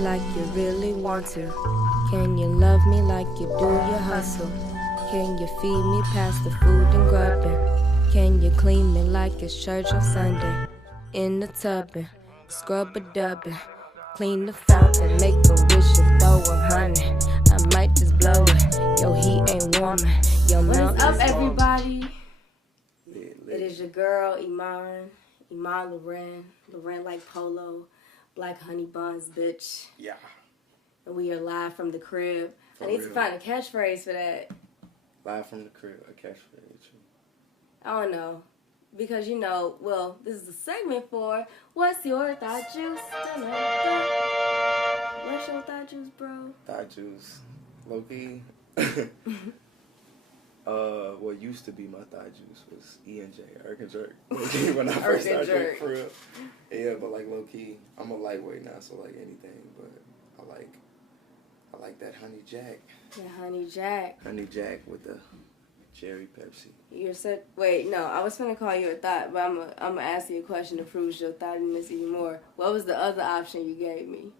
like you really want to? Can you love me like you do your hustle? Can you feed me past the food and grubbing? Can you clean me like it's church on Sunday? In the tubbing, scrub-a-dubbing, clean the fountain, make a wish and throw 100. I might just blow it, your heat ain't warming, your mouth is... What is up, everybody? It is your girl, Iman Loren like Polo, Black Honey Buns, bitch. Yeah. And we are live from the crib. I need to find a catchphrase for that. Live from the crib, a catchphrase. I don't know. Because, you know, well, this is a segment for What's Your Thought Juice? What's your thought juice, bro? Thought juice. Low-key. What used to be my thought juice was E&J, Irk and Jerk. When I first started drinking for real. Yeah, but like low-key, I'm a lightweight now, so like anything, but I like that Honey Jack. Yeah, Honey Jack. Honey Jack with the cherry Pepsi. You're such... Wait, no, I was going to call you a thought, but I'm going to ask you a question to prove your thoughtiness even more. What was the other option you gave me?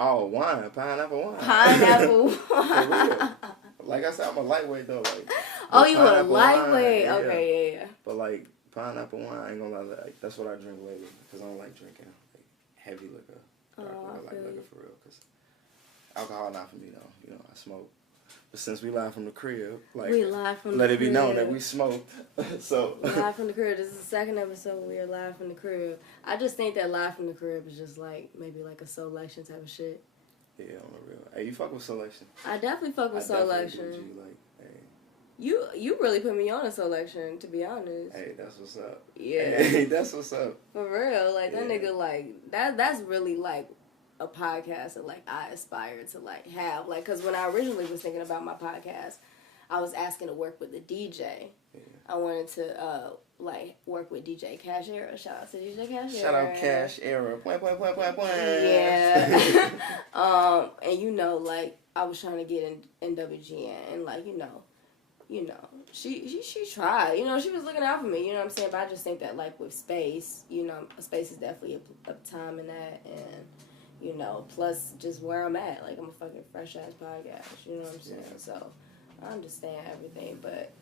Oh, wine. Pineapple wine. Pineapple wine. For real. Like I said, I'm a lightweight though. Like, oh, you a lightweight? Wine, okay, yeah. But like pineapple wine, I ain't gonna lie. Like, that's what I drink lately because I don't like drinking like heavy liquor. I like liquor for real because alcohol not for me though. You know, I smoke. But since we live from the crib, like we live from let the it be known that we smoked. So we live from the crib. This is the second episode. We are live from the crib. I just think that live from the crib is just like maybe like a selection type of shit. Yeah, on the real. Hey, you fuck with selection. I definitely fuck with selection. Like, hey. You really put me on a selection, to be honest. Hey, that's what's up. Yeah. Hey, that's what's up. For real, like that nigga, like that's really like a podcast that like I aspire to like have, like, cause when I originally was thinking about my podcast, I was asking to work with the DJ. Yeah. I wanted to like work with DJ Cash Era. Shout out to DJ Cash Era. Shout out Cash Era. Point. Yeah. And you know, like I was trying to get in WGN, and like you know, she tried. You know, she was looking out for me. You know what I'm saying? But I just think that like with space, you know, space is definitely a time in that, and you know, plus just where I'm at. Like I'm a fucking fresh ass podcast. You know what I'm saying? Yeah. So I understand everything, but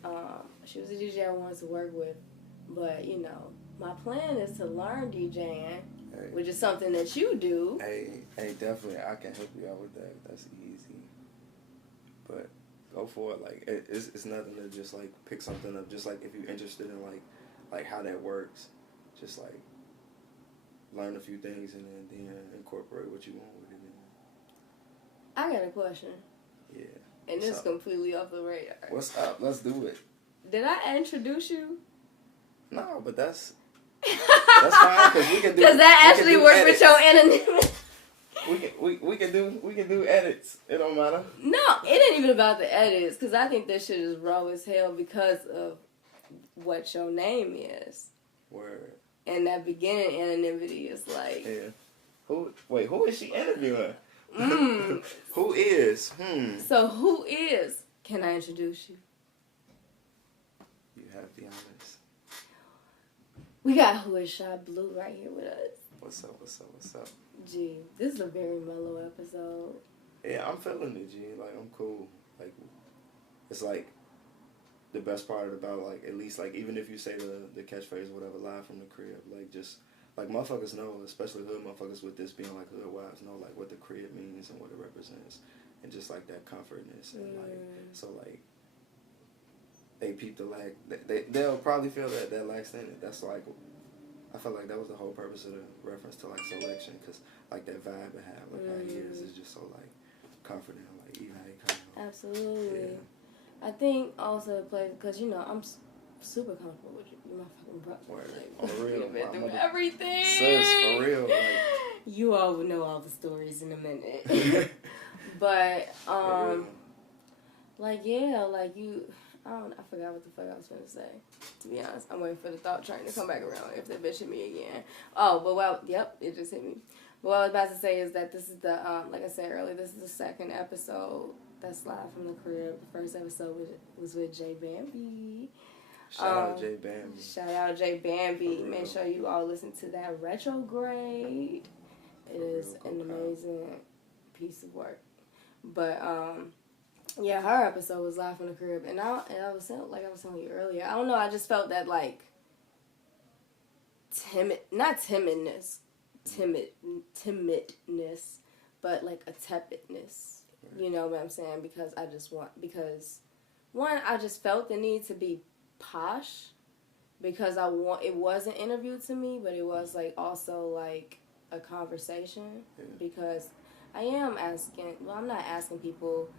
she was a DJ I wanted to work with. But, you know, my plan is to learn DJing, which is something that you do. Hey, definitely. I can help you out with that. That's easy. But go for it. Like, it's nothing to just, like, pick something up. Just, like, if you're interested in, like how that works, just, like, learn a few things and then incorporate what you want with it. I got a question. Yeah. And this is completely off the radar. What's up? Let's do it. Did I introduce you? No, but that's fine because we can do. Because that actually worked with your anonymity. We can do edits. It don't matter. No, it ain't even about the edits because I think that shit is raw as hell because of what your name is. Word. And that beginning anonymity is like. Yeah. Who is she interviewing? Who is? So who is? Can I introduce you? You have the honors. We got Who is Shot Blue right here with us. What's up? Gee, this is a very mellow episode. Yeah, I'm feeling it, G. Like, I'm cool. Like, it's like the best part about, like, at least, like, even if you say the catchphrase or whatever, live from the crib, like, just, like, motherfuckers know, especially hood motherfuckers with this being, like, Hoodwives, know, like, what the crib means and what it represents. And just, like, that comfortness. And, like, so, like, they peep the lack. They'll probably feel that lacks in it. That's like, I felt like that was the whole purpose of the reference to like selection, because like that vibe it have, like how he is just so like comforting, like even how he comes. Absolutely. Yeah. I think also it plays because you know I'm super comfortable with you. You're my fucking brother. Word. Like, For real. We've been through everything. Sis, for real. Like, you all will know all the stories in a minute. But like yeah, like you. I forgot what the fuck I was going to say. To be honest, I'm waiting for the thought train to come back around if that bitch hit me again. Oh, but yep, it just hit me. But what I was about to say is that this is the, like I said earlier, this is the second episode that's live from the crib. The first episode was with J Bambi. Shout out J Bambi. Shout out J Bambi. Make sure you all listen to that Retrograde. It is an amazing work. But yeah, her episode was live from the crib, and I was saying, like I was telling you earlier, I don't know, I just felt that like timidness, but like a tepidness. Right. You know what I'm saying? Because one, I just felt the need to be posh, because it was an interview to me, but it was like also like a conversation. Yeah. Because I'm not asking people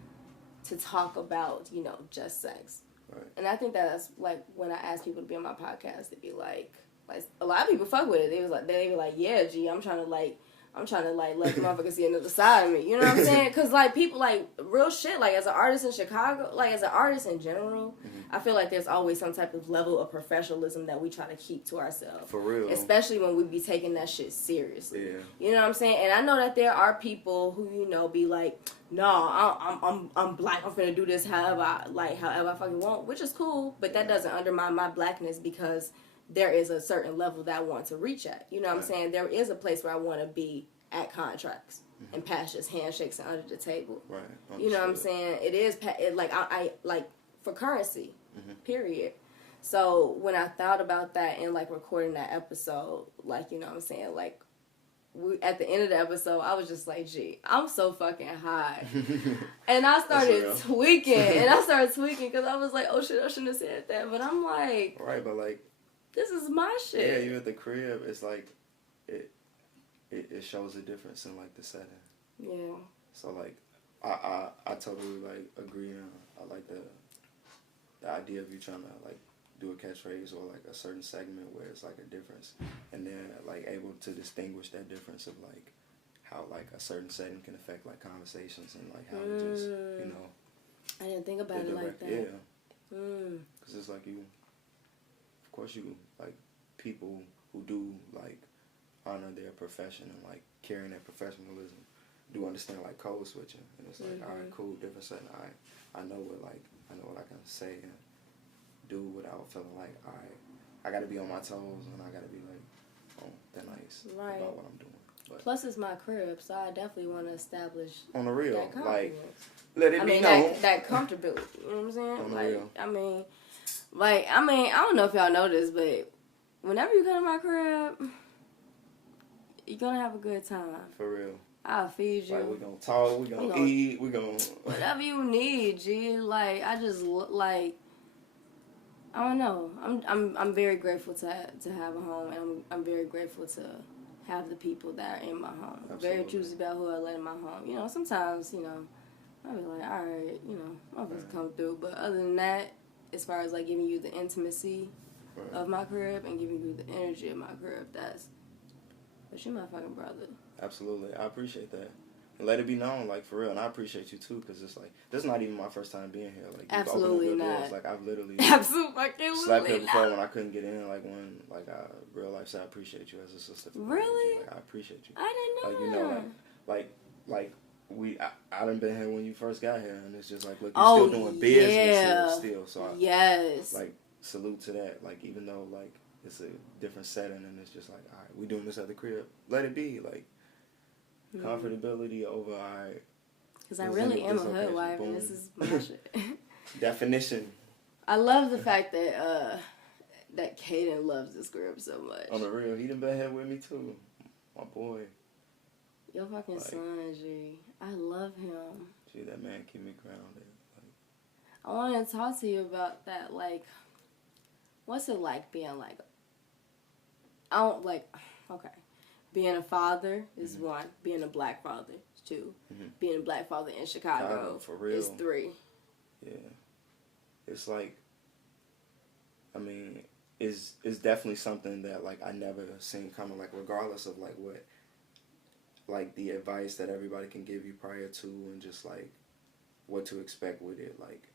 to talk about, just sex. Right. And I think that's like when I ask people to be on my podcast, they'd be like a lot of people fuck with it. They were like, yeah, G, I'm trying to let the motherfuckers see another side of me. You know what I'm saying? Because, like, people, like, real shit, like, as an artist in Chicago, like, as an artist in general, I feel like there's always some type of level of professionalism that we try to keep to ourselves. For real. Especially when we be taking that shit seriously. Yeah. You know what I'm saying? And I know that there are people who, be like, no, I'm black, I'm finna do this however I fucking want, which is cool, but that doesn't undermine my blackness, because there is a certain level that I want to reach at. You know what I'm saying? There is a place where I want to be at contracts and past just handshakes and under the table. Right. You know what I'm saying? It is, I for currency, period. So when I thought about that and, like, recording that episode, like, you know what I'm saying? Like, at the end of the episode, I was just like, gee, I'm so fucking high. And I started tweaking. Because I was like, oh shit, I shouldn't have said that. But I'm like... Right, but like... This is my shit. Yeah, you at the crib, it's like, it shows a difference in, like, the setting. Yeah. So, like, I totally, like, agree on, I like the idea of you trying to, like, do a catchphrase or, like, a certain segment where it's, like, a difference. And then, like, able to distinguish that difference of, like, how, like, a certain setting can affect, like, conversations and, like, how it just, I didn't think about it like that. Yeah. Because it's like you... Of course, you, like, people who do, like, honor their profession and, like, carrying their professionalism do understand, like, code switching. And it's like, all right, cool, different setting. I know what I can say and do without feeling like, all right, I got to be on my toes and I got to be, like, on thin ice about what I'm doing. But plus, it's my crib, so I definitely want to establish on the real, that confidence. Like, let it be known. That comfortability, you know what I'm saying? On the real. I don't know if y'all know this, but whenever you come to my crib, you're going to have a good time. For real. I'll feed you. Like, we're going to talk, we're going to eat, we're going to... Whatever you need, G. Like, I just, like... I don't know. I'm very grateful to have a home, and I'm very grateful to have the people that are in my home. Absolutely. Very choosy about who I let in my home. Sometimes, I'll be like, all right, I'll just come through. But other than that, as far as, like, giving you the intimacy of my crib and giving you the energy of my crib, but you're my fucking brother. Absolutely. I appreciate that. And let it be known, like, for real. And I appreciate you, too, because it's like, this is not even my first time being here. Like, absolutely not. Doors. Like, I've literally slept here before when I couldn't get in. Like, when, like, I real life said I appreciate you as a sister. Really? Like, I appreciate you. I didn't know that. I done been here when you first got here, and it's just like, look, you're still doing business still. So like, salute to that. Like, even though, like, it's a different setting, and it's just like, all right, we doing this at the crib. Let it be, like, comfortability over, all right. Because I really am a hood wife, and this is my shit. Definition. I love the fact that Kaden loves this crib so much. On the real, he done been here with me, too. My boy. Your fucking son, G. I love him. Gee, that man keep me grounded. Like, I want to talk to you about that. Like, what's it like being like... Being a father is one. Being a black father is two. Being a black father in Chicago for real is three. Yeah. It's like... it's definitely something that, like, I never seen coming. Like, regardless of, like, what... like, the advice that everybody can give you prior to and just, like, what to expect with it. Like,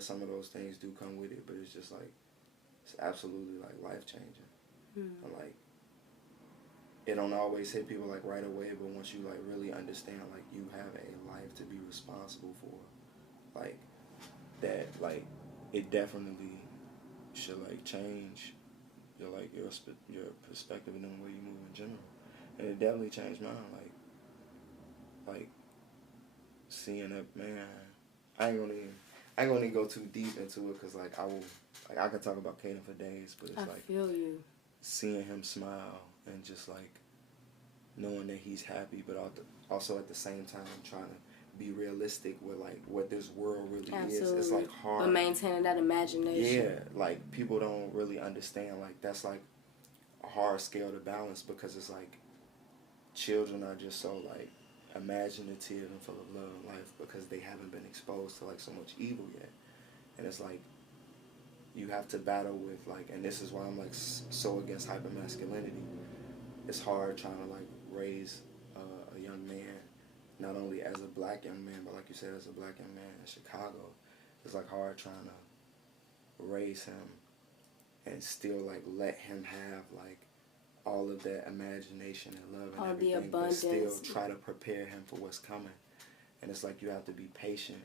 some of those things do come with it, but it's just, like, it's absolutely, like, life-changing. And, like, it don't always hit people, like, right away, but once you, like, really understand, like, you have a life to be responsible for, like, that, like, it definitely should, like, change your, like, your perspective and the way you move in general. And it definitely changed mine. Like seeing that, man, I ain't gonna even go too deep into it because like I can talk about Kaden for days, but it's I like feel you. Seeing him smile and just like knowing that he's happy, but also at the same time trying to be realistic with like what this world really Absolutely. is. It's like hard. But maintaining that imagination. Yeah, like people don't really understand. Like that's like a hard scale to balance because it's like children are just so like imaginative and full of love and life because they haven't been exposed to like so much evil yet, and it's like you have to battle with like, and this is why I'm like so against hypermasculinity. It's hard trying to like raise a young man, not only as a black young man, but like you said, as a black young man in Chicago. It's like hard trying to raise him and still like let him have like all of that imagination and love and all everything, the abundance, but still try to prepare him for what's coming. And it's like you have to be patient,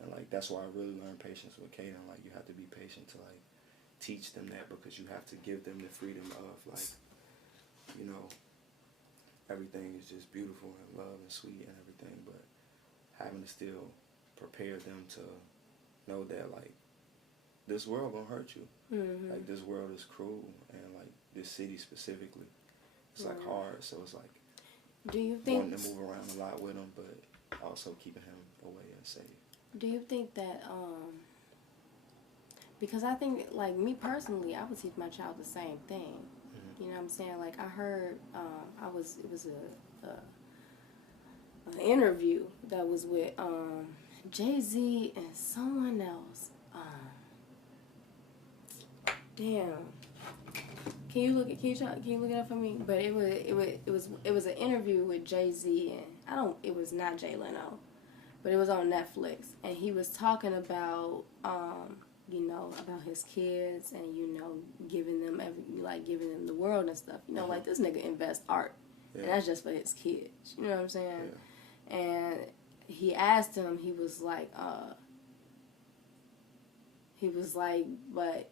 and like that's why I really learned patience with Kaden. Like you have to be patient to like teach them that because you have to give them the freedom of like, you know, everything is just beautiful and love and sweet and everything, but having to still prepare them to know that like this world gonna hurt you. Mm-hmm. Like this world is cruel, and like this city specifically, it's like hard. So it's like, do you think wanting to move around a lot with him, but also keeping him away and safe. Do you think that because I think like me personally, I would teach my child the same thing. Mm-hmm. You know what I'm saying? Like I heard it was an interview that was with Jay-Z and someone else. Damn. Can you look it up for me? But it was an interview with Jay-Z and it was not Jay Leno, but it was on Netflix, and he was talking about about his kids and giving them the world and stuff. Like this nigga invests art, and that's just for his kids. You know what I'm saying? Yeah. And he asked him, he was like, but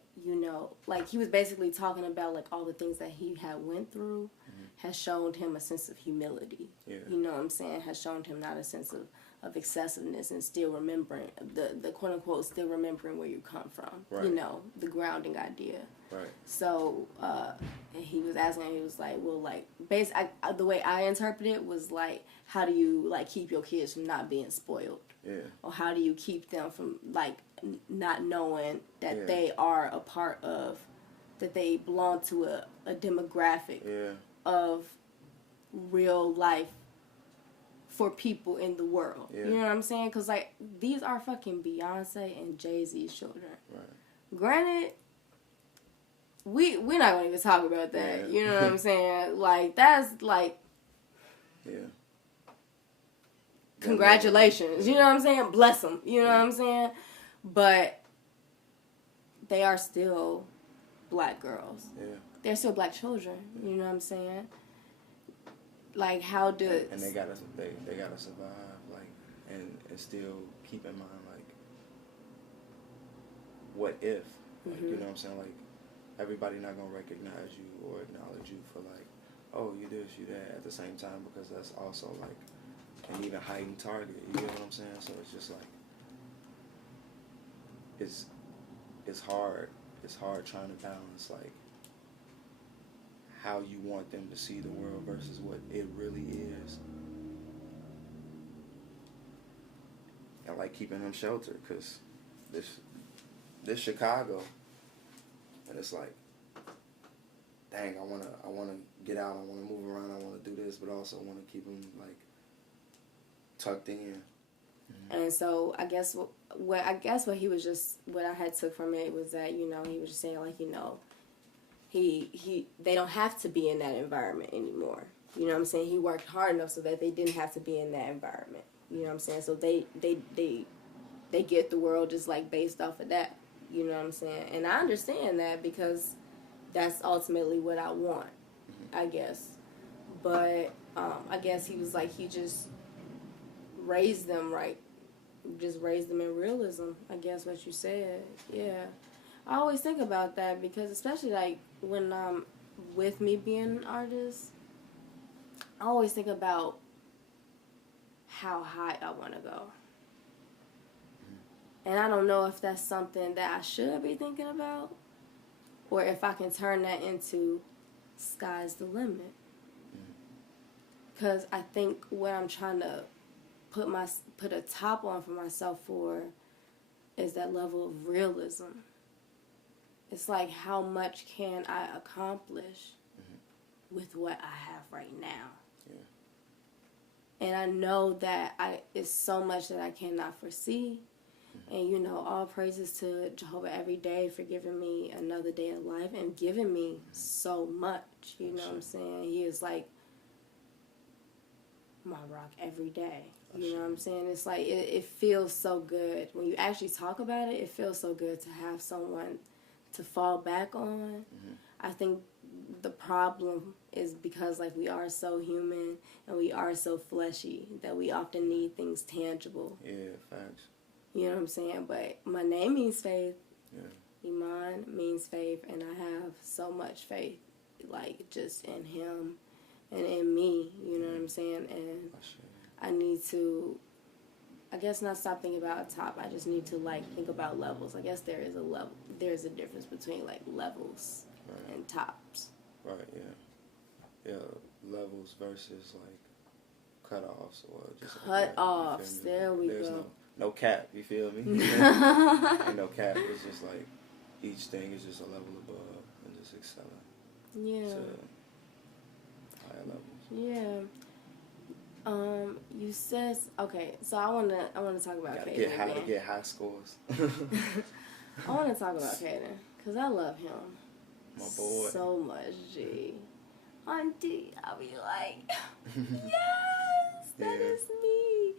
like he was basically talking about like all the things that he had went through has shown him a sense of humility. Yeah. You know what I'm saying? Has shown him not a sense of excessiveness and still remembering the quote unquote still remembering where you come from. Right. The grounding idea. Right. So he was asking, he was like, well, like the way I interpret it was like, how do you like keep your kids from not being spoiled? Yeah. Or how do you keep them from like not knowing that they are a part of, that they belong to a demographic of real life for people in the world. Yeah. You know what I'm saying? Because like these are fucking Beyonce and Jay-Z's children. Right. Granted, we're not going to even talk about that. Yeah. You know what I'm saying? Like that's like, congratulations. You know what I'm saying? Bless them. You know what I'm saying? But they are still black girls. Yeah. They're still black children. You know what I'm saying? Like how do and they gotta survive, like and still keep in mind like what if, like, you know what I'm saying, like everybody not gonna recognize you or acknowledge you for like, oh, you this, you that at the same time, because that's also like an even heightened target. You get what I'm saying? So it's just like it's hard trying to balance like how you want them to see the world versus what it really is, and like keeping them sheltered, because this Chicago, and it's like, dang, I wanna get out, I wanna move around, I wanna do this, but also wanna keep them like tucked in. And so I guess what I had took from it was that he was just saying like they don't have to be in that environment anymore. You know what I'm saying? He worked hard enough so that they didn't have to be in that environment. You know what I'm saying? So they get the world just like based off of that. You know what I'm saying? And I understand that because that's ultimately what I want, I guess. But I guess he was like, he just raised them right. Just raised them in realism, I guess what you said. Yeah. I always think about that because especially like when with me being an artist, I always think about how high I want to go. And I don't know if that's something that I should be thinking about, or if I can turn that into sky's the limit. Because I think what I'm trying to put a top on for myself for is that level of realism. It's like, how much can I accomplish with what I have right now? Yeah. And I know that it's so much that I cannot foresee. And, you know, all praises to Jehovah every day for giving me another day of life and giving me so much. You know what I'm saying? He is like my rock every day. You know what I'm saying? It's like, it feels so good. When you actually talk about it, it feels so good to have someone to fall back on. I think the problem is because, like, we are so human and we are so fleshy that we often need things tangible. Yeah, facts. You know what I'm saying? But my name means faith. Yeah. Iman means faith, and I have so much faith, like, just in him and in me. You know what I'm saying? And I need to, I guess, not stop thinking about a top. I just need to, like, think about levels. I guess there's a difference between, like, levels and tops. Right, yeah. Yeah, levels versus, like, cutoffs or just... Cutoffs, like, there we go. No cap, you feel me? Ain't no cap. It's just like each thing is just a level above and just excelling. Yeah. To higher levels. Yeah. You said, okay, so I wanna talk about Kaden again. To get high scores. I wanna talk about Kaden because I love him. My boy. So much, G. Auntie, I'll be like, yes, that is me.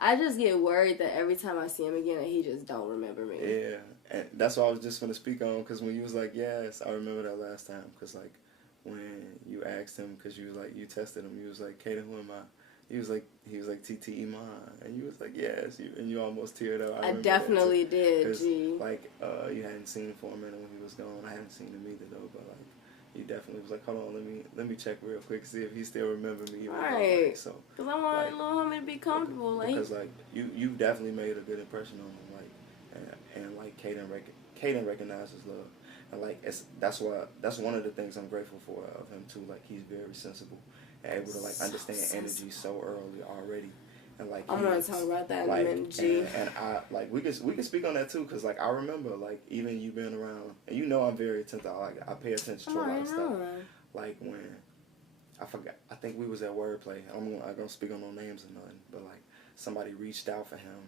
I just get worried that every time I see him again, that he just don't remember me. Yeah, and that's what I was just going to speak on, because when you was like, yes, I remember that last time, because, like, when you asked him, because you was like, you tested him, you was like, Kaden, who am I? He was like, TT Iman, and you was like, yes, and you almost teared up. I definitely did, G. Like, you hadn't seen him for a minute when he was gone. I hadn't seen him either, though, but, like, he definitely was like, hold on, let me check real quick, see if he still remember me. Right. Like, so, because I want little homie to be comfortable. Because, like, you definitely made a good impression on him, like, and like, Kaden recognizes love. And, like, that's one of the things I'm grateful for of him, too. Like, he's very sensible and able to, like, understand energy so early already. And, like, I'm going to talk about that in a minute, G. And I, like, we can speak on that, too, because, like, I remember, like, even you being around, and you know I'm very attentive. Like, I pay attention to a lot of stuff. Like, when, I forgot, I think we was at Wordplay. I'm not going to speak on no names or nothing, but, like, somebody reached out for him,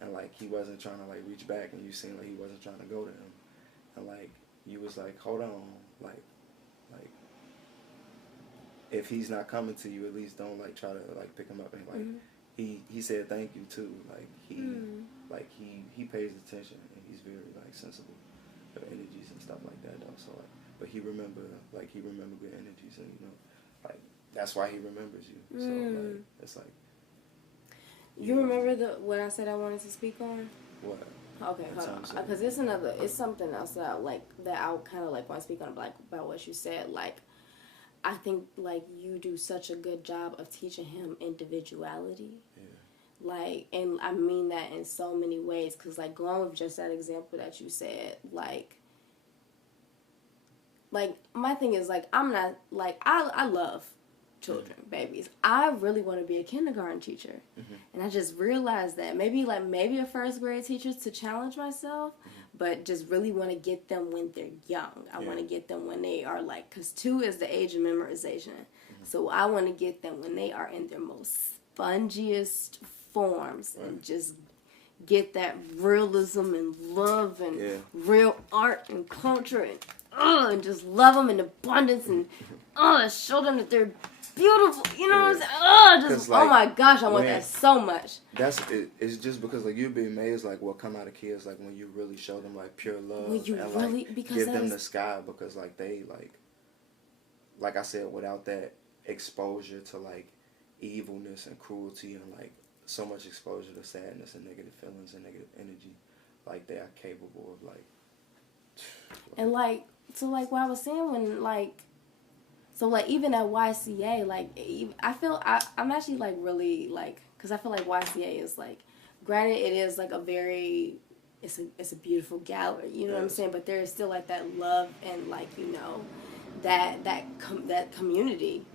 and, like, he wasn't trying to, like, reach back, and you seen, like, he wasn't trying to go to him. And, like, you was like, hold on, like, if he's not coming to you, at least don't, like, try to, like, pick him up. And, like, he said thank you, too. Like, he pays attention, and he's very, like, sensible of energies and stuff like that, though. So, like, but he remember good energies, and, you know, like, that's why he remembers you. So, like, it's like... You remember what I said I wanted to speak on? What? Okay, hold on. Because it's something else that I kind of, like, want to speak on, like, about what you said. Like, I think, like, you do such a good job of teaching him individuality. Yeah. Like, and I mean that in so many ways. Because, like, going with just that example that you said, like, my thing is, like, I'm not, like, I love children, babies. I really want to be a kindergarten teacher. And I just realized that maybe a first grade teacher to challenge myself, but just really want to get them when they're young. I want to get them when they are, like, because 2 is the age of memorization. So I want to get them when they are in their most spongiest forms and just get that realism and love and real art and culture and just love them in abundance and show them that they're beautiful, you know what I'm saying? Just, like, oh my gosh, I want that so much. That's it. It's just because, like, you'd be amazed, like, what come out of kids, like, when you really show them, like, pure love. When you and, really, like, because give them the sky, because, like, they, like I said, without that exposure to, like, evilness and cruelty and, like, so much exposure to sadness and negative feelings and negative energy, like, they are capable of, like... And, like, so, like, what I was saying when, like... So, like, even at YCA, like, I feel I'm actually, like, really, like, because I feel like YCA is like, granted, it is like a very, it's a beautiful gallery, you know what I'm saying? But there is still like that love and like, you know, that community.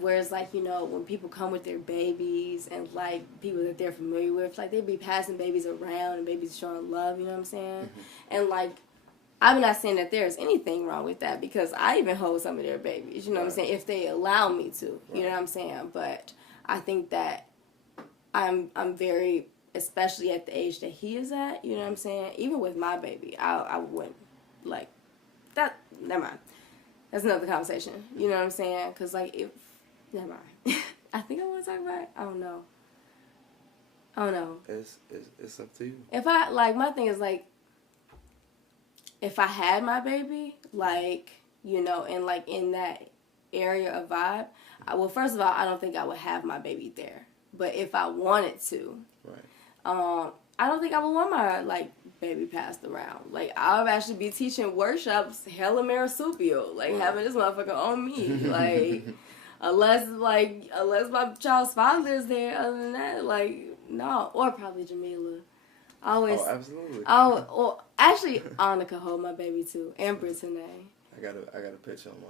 Whereas, like, you know, when people come with their babies and, like, people that they're familiar with, like, they be passing babies around and babies showing love, you know what I'm saying? And, like, I'm not saying that there's anything wrong with that because I even hold some of their babies, you know what I'm saying, if they allow me to, you know what I'm saying? But I think that I'm very, especially at the age that he is at, you know what I'm saying? Even with my baby, I wouldn't, like, that, never mind. That's another conversation, you know what I'm saying? Because, like, if, never mind. I think I want to talk about it. I don't know. It's up to you. If I, like, my thing is, like, if I had my baby, like, you know, and, like, in that area of vibe, well, first of all, I don't think I would have my baby there. But if I wanted to, I don't think I would want my, like, baby passed around. Like, I would actually be teaching workshops hella marsupial, like, having this motherfucker on me, like, unless my child's father is there. Other than that, like, no, or probably Jamila. Absolutely. Well, actually, Anna could hold my baby too, and Brittany. I got a picture on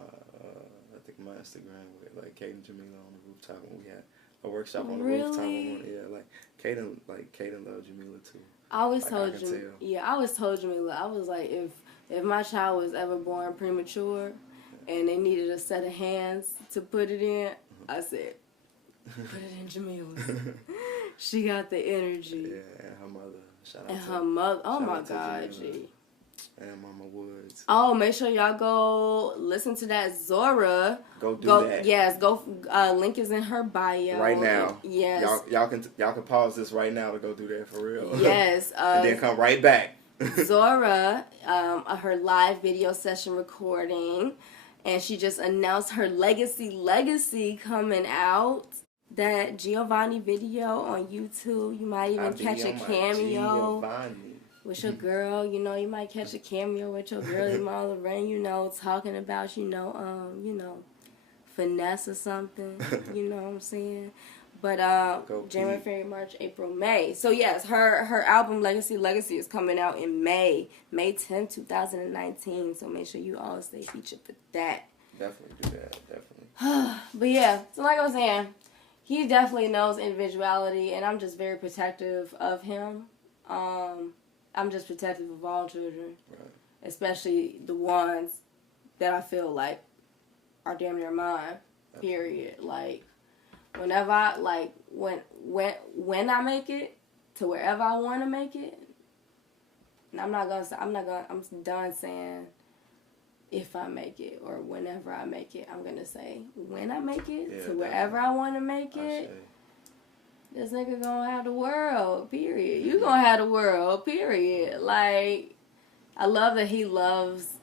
my Instagram with like Kate and Jamila on the rooftop when we had a workshop on the rooftop. Like Kaden loved Jamila too. I always told Jamila, I was like, if my child was ever born premature, and they needed a set of hands to put it in, I said, put it in Jamila's. She got the energy. Yeah, and her mother. Her mother. Oh my God, G. And Mama Woods. Oh, make sure y'all go listen to that Zora. Go do that. Yes, go. Link is in her bio right now. Yes, y'all can pause this right now to go do that for real. Yes, and then come right back. Zora, her live video session recording, and she just announced her legacy coming out. That Giovanni video on YouTube, you might even catch a cameo with your girl. You know, you might catch a cameo with your girl, Mama Lorraine. You know, talking about finesse or something. You know what I'm saying? But January, February, March, April, May. So yes, her album Legacy is coming out in May 10th, 2019. So make sure you all stay featured for that. Definitely do that. Definitely. But yeah, so like I was saying, he definitely knows individuality, and I'm just very protective of him. I'm just protective of all children, especially the ones that I feel like are damn near mine. Period. Like, whenever I when I make it to wherever I want to make it, and I'm done saying if I make it or whenever I make it. I'm gonna say when I make it to wherever I want to make it. This nigga gonna have the world, period. You gonna have the world, period. Like, I love that he loves.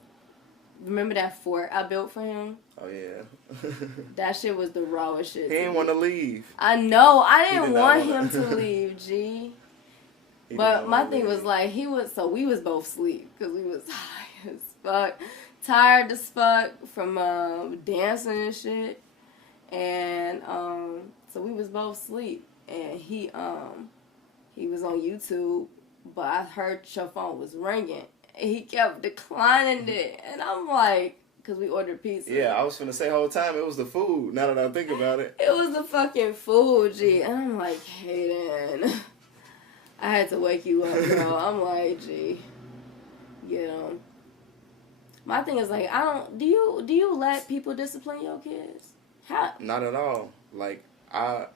Remember that fort I built for him? Oh yeah. That shit was the rawest shit. He didn't want to leave. I know. I didn't want him to leave, G. But my thing was like, we was both asleep because we was high as fuck. Tired as fuck from dancing and shit. And so we was both asleep. And he was on YouTube, but I heard your phone was ringing. And he kept declining it. And I'm like, because we ordered pizza. Yeah, I was finna say the whole time it was the food, now that I think about it. It was the fucking food, G. And I'm like, Hayden, I had to wake you up, bro. I'm like, G, you know. My thing is like, do you let people discipline your kids? How? Not at all. Like, I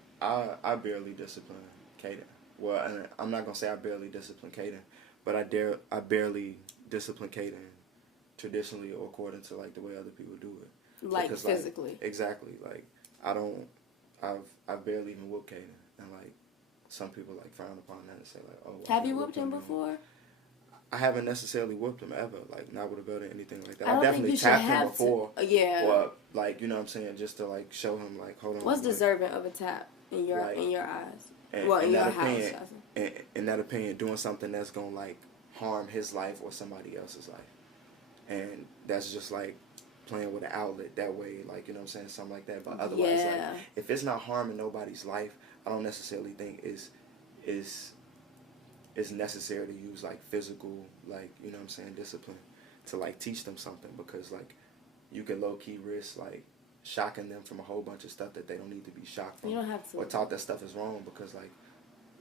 barely discipline Kaden. Well, and I'm not gonna say I barely discipline Kaden, but I barely discipline Kaden traditionally or according to like the way other people do it. Like because, physically. Like, exactly. Like, I've barely even whooped Kaden, and like some people like frown upon that and say like, oh. Have you whooped him before? I haven't necessarily whooped him ever, like not with a belt or anything like that. I definitely tapped him before. Yeah. Or like, you know what I'm saying, just to like show him like, hold on. What's deserving of a tap in your eyes? In your house. In that opinion, doing something that's gonna like harm his life or somebody else's life, and that's just like playing with an outlet that way, like, you know what I'm saying, something like that. But otherwise, like, if it's not harming nobody's life, I don't necessarily think it's necessary to use, like, physical, like, you know what I'm saying, discipline to, like, teach them something, because, like, you can low-key risk, like, shocking them from a whole bunch of stuff that they don't need to be shocked from. You don't have to. Or taught that stuff is wrong, because,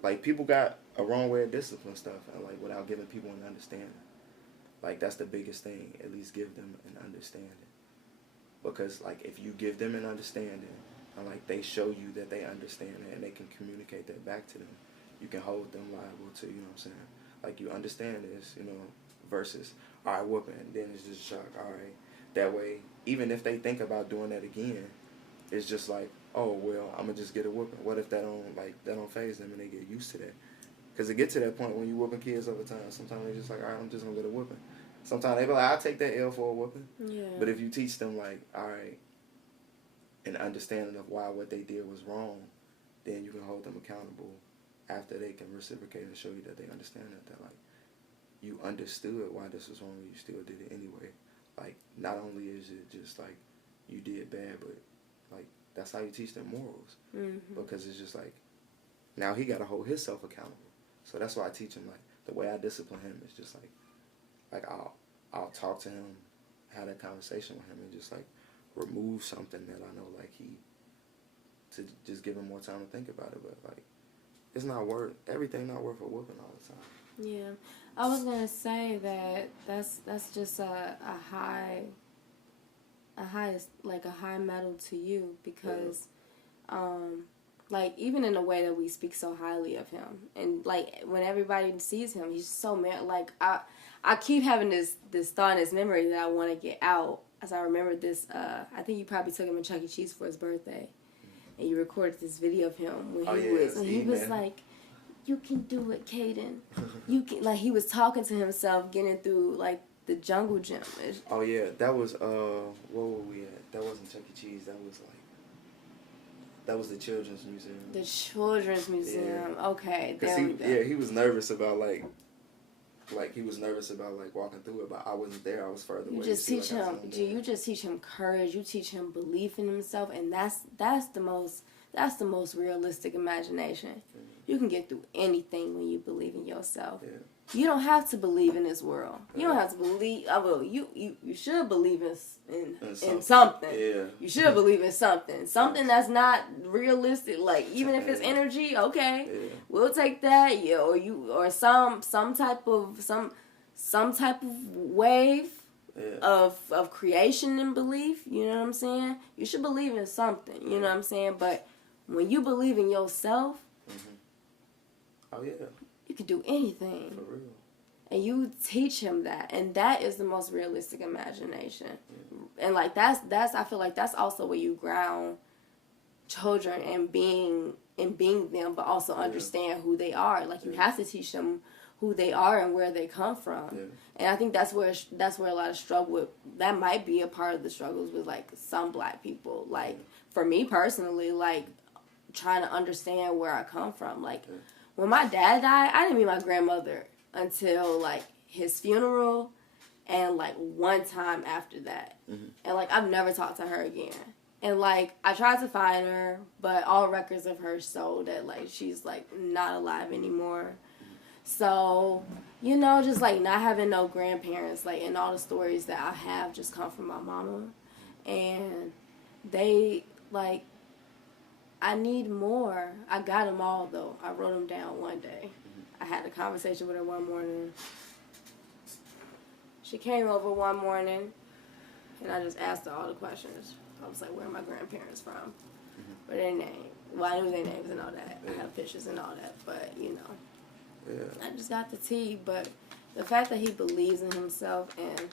like people got a wrong way of discipline stuff, and, like, without giving people an understanding. Like, that's the biggest thing. At least give them an understanding. Because, like, if you give them an understanding, and, like, they show you that they understand it, and they can communicate that back to them, you can hold them liable to, you know what I'm saying? Like, you understand this, you know, versus, all right, whooping, and then it's just shock, all right. That way, even if they think about doing that again, it's just like, oh, well, I'm going to just get a whooping. What if that don't faze them and they get used to that? Because it gets to that point when you whooping kids over time. Sometimes they're just like, all right, I'm just going to get a whooping. Sometimes they be like, I'll take that L for a whooping. Yeah. But if you teach them, like, all right, an understanding of why what they did was wrong, then you can hold them accountable after they can reciprocate and show you that they understand that like, you understood why this was wrong, you still did it anyway. Like, not only is it just, like, you did bad, but, like, that's how you teach them morals. Mm-hmm. Because it's just, like, now he got to hold himself accountable. So that's why I teach him, like, the way I discipline him is just, like I'll talk to him, have that conversation with him, and just, like, remove something that I know, like, to just give him more time to think about it. But, like, it's not worth, everything not worth a whooping all the time. Yeah. I was going to say that that's just a high metal to you, because, like, even in the way that we speak so highly of him, and, like, when everybody sees him, he's so like, I keep having this thought in his memory that I want to get out, as I remember this, I think you probably took him to Chuck E. Cheese for his birthday, and you recorded this video of him when he was like, you can do it, Caden. You can, like, he was talking to himself, getting through, like, the jungle gym. Oh yeah, that was where were we at? That wasn't Chuck E. Cheese. That was the Children's Museum. The Children's Museum. Yeah. Okay, there we go. Yeah, he was nervous about like walking through it, but I wasn't there. I was further away. You just teach him. You just teach him courage. You teach him belief in himself, and that's the most realistic imagination. Mm-hmm. You can get through anything when you believe in yourself. Yeah. You don't have to believe in this world. You don't have to believe. You should believe in something. Yeah. You should believe in something. Something that's not realistic. Like, even if it's energy, okay, we'll take that. Yeah, or some type of wave of creation and belief. You know what I'm saying? You should believe in something. You know what I'm saying? But when you believe in yourself, oh yeah, you can do anything. For real. And you teach him that, and that is the most realistic imagination. And like that's I feel like that's also where you ground children and being them, but also understand who they are. Like, you have to teach them who they are and where they come from. Yeah. And I think that's where a lot of struggle with, that might be a part of the struggles with, like, some black people. Like, for me personally, like, trying to understand where I come from. Like, when my dad died, I didn't meet my grandmother until, like, his funeral and, like, one time after that. Mm-hmm. And, like, I've never talked to her again. And, like, I tried to find her, but all records of her show that, like, she's, like, not alive anymore. So, you know, just, like, not having no grandparents, like, and all the stories that I have just come from my mama. And they, like, I need more. I got them all, though. I wrote them down one day. I had a conversation with her one morning. She came over one morning, and I just asked her all the questions. I was like, where are my grandparents from? Mm-hmm. What are their names? Well, I knew their names and all that. I have pictures and all that, but, you know. Yeah. I just got the tea, but the fact that he believes in himself and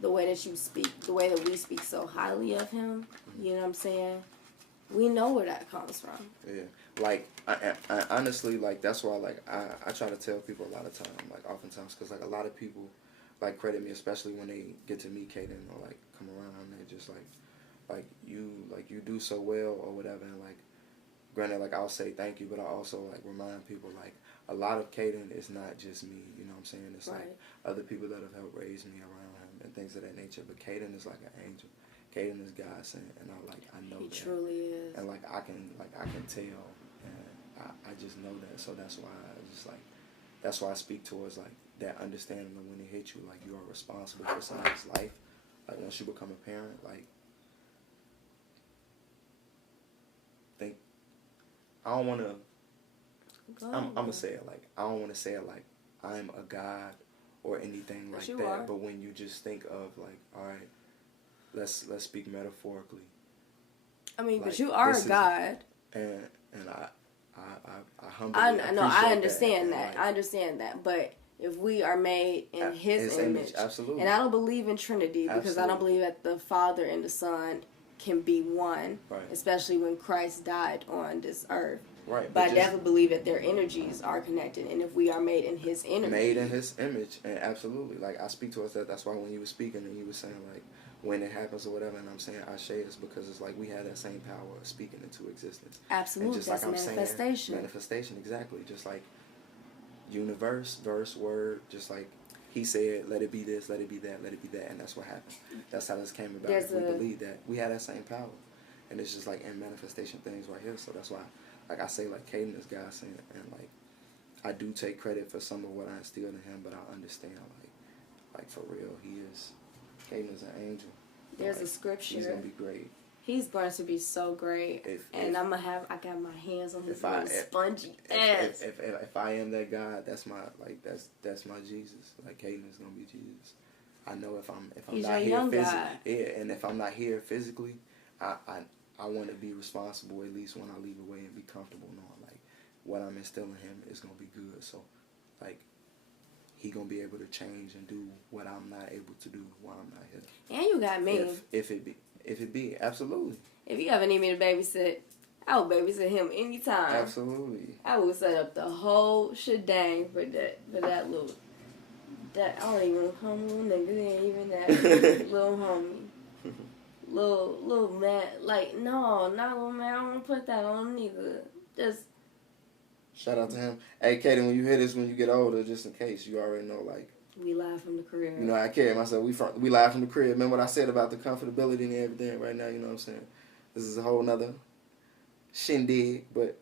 the way that you speak, the way that we speak so highly of him, you know what I'm saying? We know where that comes from. Yeah. Like, I honestly, like, that's why, like, I try to tell people a lot of time, like, oftentimes, because, like, a lot of people, like, credit me, especially when they get to meet Kaden or, like, come around, and they're just, like, you do so well or whatever, and, like, granted, like, I'll say thank you, but I also, like, remind people, like, a lot of Kaden is not just me, you know what I'm saying? It's, like, other people that have helped raise me around him and things of that nature, but Kaden is, like, an angel. Caden is God sent, and I know He that. truly is. And I can tell, and I just know that. So that's why that's why I speak towards that understanding of when it hits you, you are responsible for somebody's life. Once you become a parent, think I don't want to. I'm gonna say it I don't want to say it I'm a God or anything like that. Are. But when you just think of all right, let's speak metaphorically. I mean, but you are a God. And I humbly appreciate I understand that. I understand that. But if we are made in His image, absolutely. And I don't believe in Trinity because I don't believe that the Father and the Son can be one, right. Especially when Christ died on this earth. Right. But I definitely believe that their energies are connected, and if we are made in His image. Made in His image, and absolutely. I speak to us that's why when you were speaking and you were saying when it happens or whatever, and I'm saying Ashe is because it's we have that same power of speaking into existence. Absolutely, just that's manifestation. Saying, manifestation, exactly. Just universe, verse, word, just He said, let it be this, let it be that, let it be that, and that's what happened. That's how this came about. We believe that. We have that same power. And it's just in manifestation things right here. So that's why, I say, Caden is God sent, and I do take credit for some of what I instilled in him, but I understand, for real, Caden is an angel. There's a scripture. He's gonna be great. He's going to be so great, I got my hands on his spongy ass. If I am that God, that's my that's my Jesus. Caden is gonna be Jesus. I know if I'm He's not here young physically, God. yeah, and if I'm not here physically, I want to be responsible at least when I leave away and be comfortable knowing what I'm instilling him is gonna be good. So he gonna be able to change and do what I'm not able to do while I'm not here. And you got me. If it be, absolutely. If you ever need me to babysit, I will babysit him anytime. Absolutely. I will set up the whole shebang for that little. That I don't even call him little nigga. He ain't even that little homie. Little man. No, not little man. I don't want to put that on him either. Just. Shout out to him. Hey, Kaden, when you hear this when you get older, just in case, you already know, we live from the crib. You know, I carry myself. We live from the crib. Remember what I said about the comfortability and everything right now, you know what I'm saying? This is a whole nother shindig, but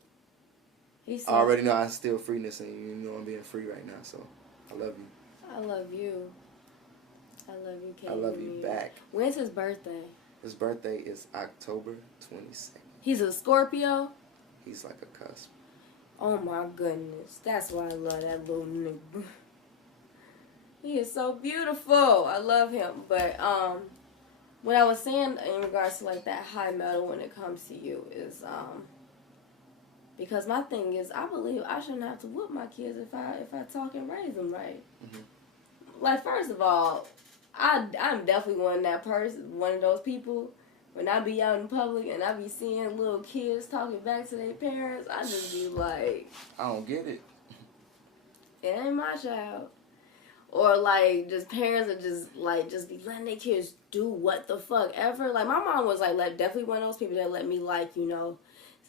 I already know I instill freeness in you. You know I'm being free right now, so I love you. I love you. I love you, Kaden. I love you back. When's his birthday? His birthday is October 22nd. He's a Scorpio? He's like a cusp. Oh my goodness. That's why I love that little nigga. He is so beautiful. I love him. But what I was saying in regards to that high metal when it comes to you is because my thing is I believe I shouldn't have to whoop my kids if I talk and raise them right. Mm-hmm. First of all, I'm definitely one of those people. When I be out in public and I be seeing little kids talking back to their parents, I just be like, I don't get it. It ain't my child. Or just parents are just be letting their kids do what the fuck ever. My mom was definitely one of those people that let me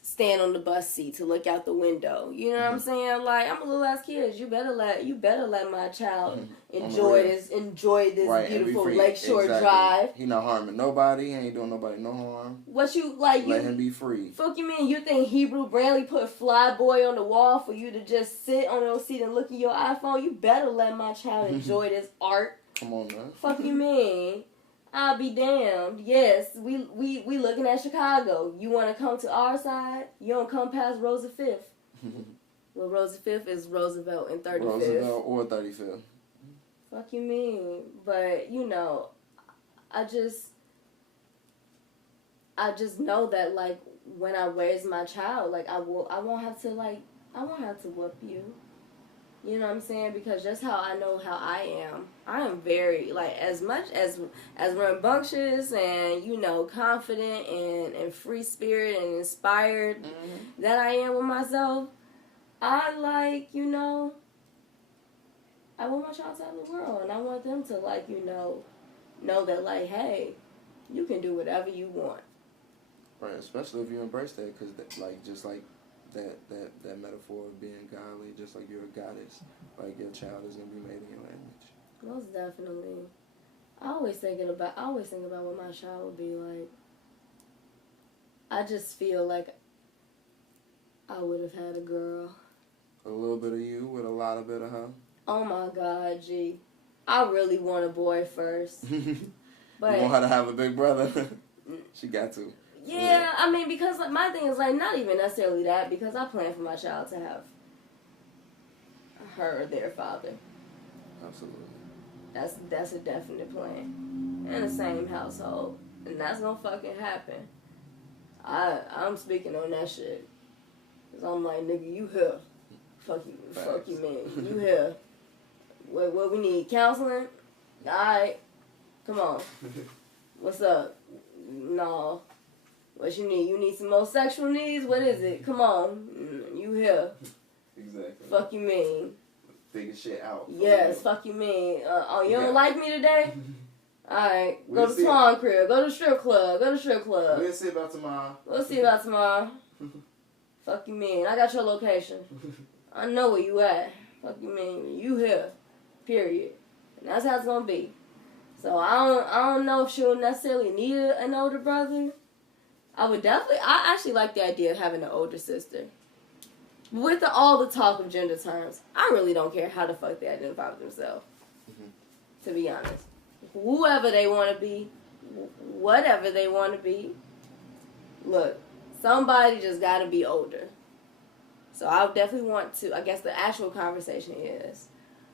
stand on the bus seat to look out the window. You know what I'm saying? I'm a little ass kid. You better let my child enjoy this right, beautiful lakeshore drive. He not harming nobody. He ain't doing nobody no harm. What you let him be free. Fuck you mean? You think Hebrew Brantley put Flyboy on the wall for you to just sit on your seat and look at your iPhone? You better let my child enjoy this art. Come on, man. Fuck you mean? I'll be damned. Yes, we looking at Chicago. You want to come to our side? You don't come past Rosa 5th. Well, Rosa 5th is Roosevelt and 35th. Roosevelt or 35th. Fuck you mean? But, I just know that, when I raise my child, I won't have to whoop you. You know what I'm saying? Because just how I know how I am very, as much as rambunctious and, confident and free spirit and inspired that I am with myself, I want my child to have the world. And I want them to, know that, hey, you can do whatever you want. Right, especially if you embrace that, because, just like, that metaphor of being godly, just like you're a goddess, your child is going to be made in your image. Most definitely. I always think about what my child would be like. I just feel like I would have had a girl. A little bit of you with a lot of bit of her. Oh my God, G. I really want a boy first. But you want her to have a big brother? She got to. Yeah, I mean, because like, my thing is like not even necessarily that, because I plan for my child to have her or their father. Absolutely. That's a definite plan. In the same household. And that's gonna fucking happen. I'm speaking on that shit. Cause I'm like, nigga, you here. Fuck you, man. You here. What we need? Counseling? Alright. Come on. What's up? No. What you need? You need some more sexual needs? What is it? Come on. You here. Exactly. Fuck you mean. Figure shit out. Yes, fuck you mean. You don't like me today? Alright. Go to Swan Crib. Go to strip club. We'll see about tomorrow. We'll see about tomorrow. Fuck you mean. I got your location. I know where you at. Fuck you mean. You here. Period. And that's how it's gonna be. So I don't know if she'll necessarily need an older brother. I actually like the idea of having an older sister. With all the talk of gender terms, I really don't care how the fuck they identify with themselves. To be honest. Whoever they want to be, whatever they want to be, look, somebody just got to be older. So I definitely want to, I guess the actual conversation is,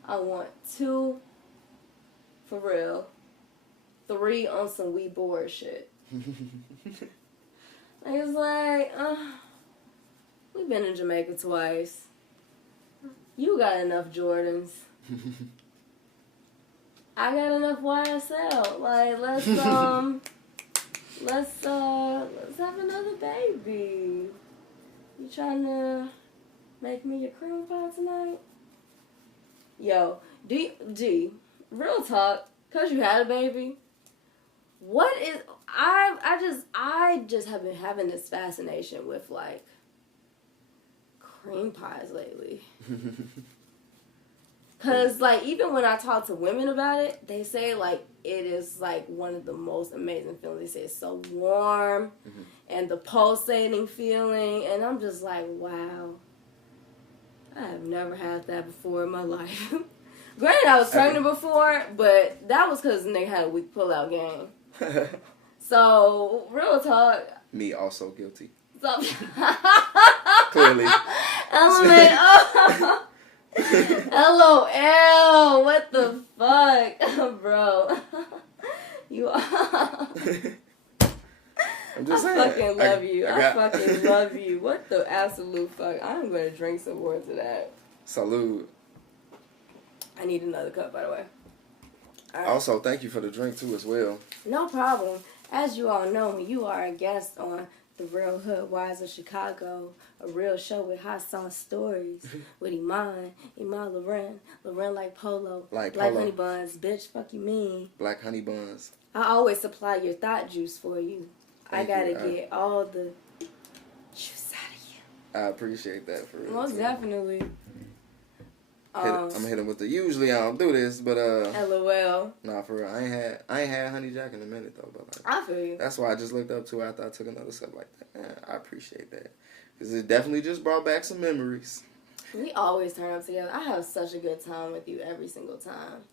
I want 2, for real, 3 on some we bored shit. It's like, we've been in Jamaica twice. You got enough Jordans. I got enough YSL. Like, let's have another baby. You trying to make me your cream pie tonight? Yo, G, real talk, 'cause you had a baby, what is, I just have been having this fascination with, like, cream pies lately. Because, like, even when I talk to women about it, they say, like, it is, like, one of the most amazing feelings. They say it's so warm and the pulsating feeling. And I'm just like, wow. I have never had that before in my life. Granted, I was pregnant before, but that was because they had a weak pullout game. So, real talk. Me also guilty. So, Clearly. LMAO. LOL. What the fuck, bro? You are. I'm just saying. I fucking love you. I fucking love you. What the absolute fuck? I'm gonna drink some more to that. Salud. I need another cup, by the way. Right. Also, thank you for the drink too, as well. No problem. As you all know, you are a guest on The Real Hoodwives of Chicago, a real show with hot sauce stories with Iman Loren like Polo, like Black Polo. Honey Buns, bitch, fuck you mean. Black Honey Buns. I always supply your thought juice for you. Thank I gotta you. get all the juice out of you. I appreciate that for real. Most definitely. I'm hitting with the. Usually I don't do this, but LOL. Nah, for real. I ain't had Honey Jack in a minute though, but like, I feel you. That's why I just looked up to it after I took another sip like that. Man, I appreciate that because it definitely just brought back some memories. We always turn up together. I have such a good time with you every single time.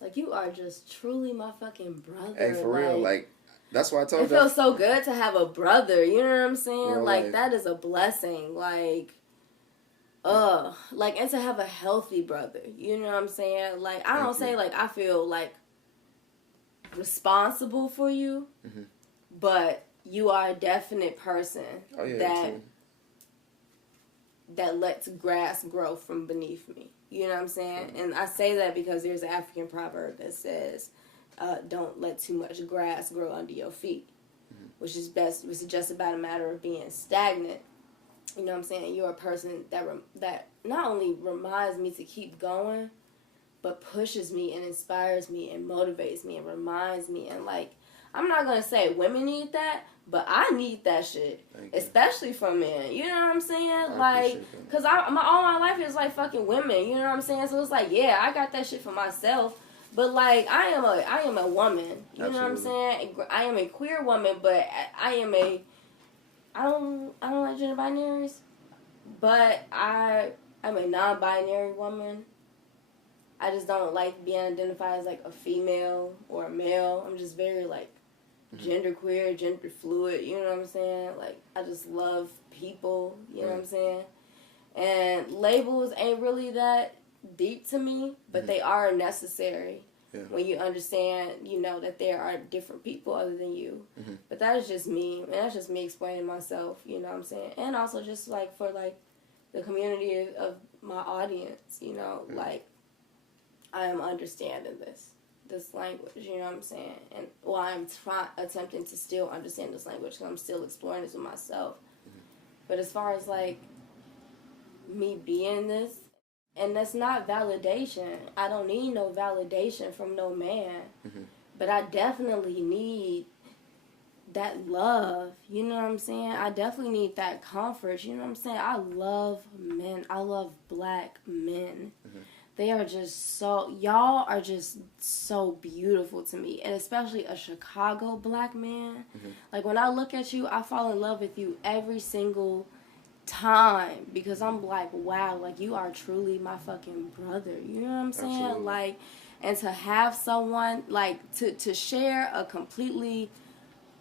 Like, you are just truly my fucking brother. Hey, for real, like, that's why I told you. It feels so good to have a brother, you know what I'm saying? Real like, life. that is a blessing, like, and to have a healthy brother, you know what I'm saying? Like, I don't say, like, I feel, like, responsible for you, but you are a definite person that lets grass grow from beneath me. You know what I'm saying? And I say that because there's an African proverb that says, don't let too much grass grow under your feet, which is just about a matter of being stagnant. You know what I'm saying? You're a person that not only reminds me to keep going, but pushes me and inspires me and motivates me and reminds me. And, like, I'm not going to say women need that, but I need that shit, especially from men. You know what I'm saying? Like, because all my life is, like, fucking women. You know what I'm saying? So it's like, yeah, I got that shit for myself, But like I am a woman. You Absolutely. know what I'm saying? I am a queer woman, but I don't like gender binaries. But I'm a non-binary woman. I just don't like being identified as like a female or a male. I'm just very like genderqueer, gender fluid. You know what I'm saying? Like I just love people. You know what I'm saying? And labels ain't really that deep to me, but they are necessary when you understand, you know, that there are different people other than you. But that is just me. And that's just me explaining myself. You know what I'm saying? And also just like for like the community of my audience. You know, like. I am understanding this language, you know what I'm saying? And I'm attempting to still understand this language because I'm still exploring this with myself. But as far as, like, me being this, and that's not validation. I don't need no validation from no man. But I definitely need that love, you know what I'm saying? I definitely need that comfort, you know what I'm saying? I love men. I love black men. They are just y'all are just so beautiful to me. And especially a Chicago black man. Like, when I look at you, I fall in love with you every single time. Because I'm like, wow, like, you are truly my fucking brother. You know what I'm saying? Absolutely. Like, and to have someone, like, to share a completely,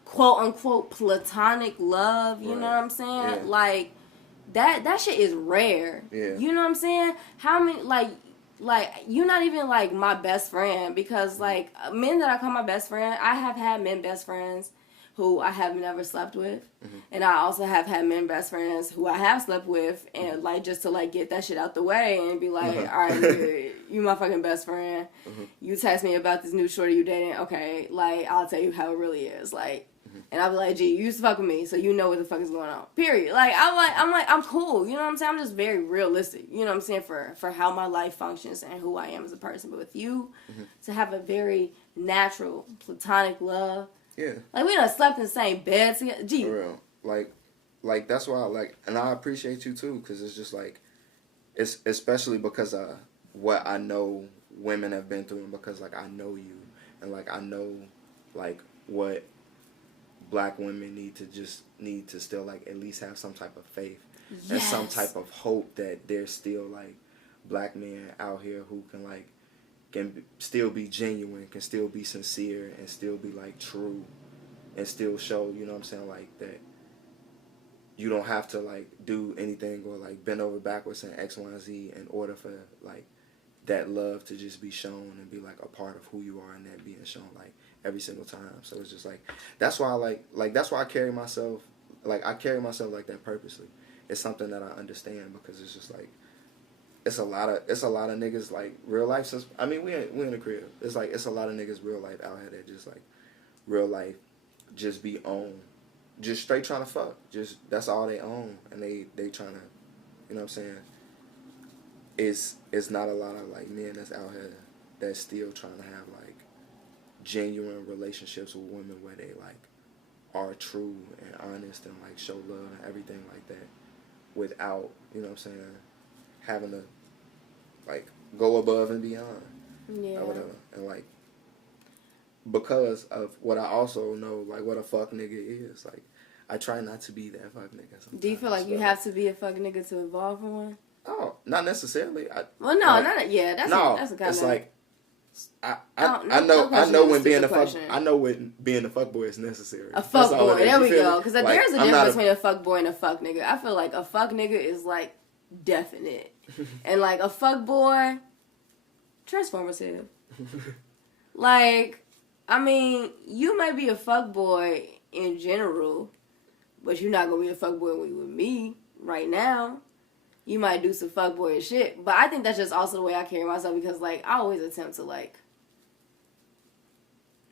quote-unquote, platonic love, you know what I'm saying? Yeah. Like, that shit is rare. Yeah. You know what I'm saying? How many, like, you're not even, like, my best friend, because, like, men that I call my best friend, I have had men best friends who I have never slept with, and I also have had men best friends who I have slept with, and, like, just to, like, get that shit out the way and be like, all right, dude, you my fucking best friend, you text me about this new shorty you dating, okay, like, I'll tell you how it really is, like, and I'll be like, gee, you used to fuck with me, so you know what the fuck is going on. Period. Like, I'm cool. You know what I'm saying? I'm just very realistic. You know what I'm saying? For how my life functions and who I am as a person. But with you, to have a very natural, platonic love. Yeah. Like, we done slept in the same bed together. Gee. For real. Like, that's why I like, and I appreciate you too, because it's just like, it's especially because of what I know women have been through, and because, like, I know you, and, like, I know, like, what black women need to still, like, at least have some type of faith and some type of hope that there's still, like, black men out here who can, like, still be genuine, can still be sincere, and still be, like, true, and still show, you know what I'm saying, like, that you don't have to, like, do anything or, like, bend over backwards in X, Y, and Z in order for, like, that love to just be shown and be, like, a part of who you are, and that being shown, like, every single time. So it's just like, that's why I like that's why I carry myself like that purposely. It's something that I understand, because it's just like, it's a lot of niggas, like, real life, since I mean we in the crib. It's like, it's a lot of niggas real life out here that just, like, real life just be on, just straight trying to fuck. Just, that's all they own, and they trying to, you know what I'm saying? It's not a lot of, like, men that's out here that's still trying to have, like, genuine relationships with women where they, like, are true and honest and, like, show love and everything like that, without, you know what I'm saying, having to, like, go above and beyond. Yeah. Or whatever. And, like, because of what I also know, like, what a fuck nigga is, like, I try not to be that fuck nigga sometimes. Do you feel like you have to be a fuck nigga to evolve from one? Oh, not necessarily. That's a kind of, like, I know when being a fuckboy is necessary. A fuckboy, there we go. Because like, there's a difference between a fuckboy and a fuck nigga. I feel like a fuck nigga is, like, definite, and, like, a fuckboy, transformative. Like, I mean, you might be a fuckboy in general, but you're not gonna be a fuckboy when you with me right now. You might do some fuckboy shit, but I think that's just also the way I carry myself, because, like, I always attempt to, like,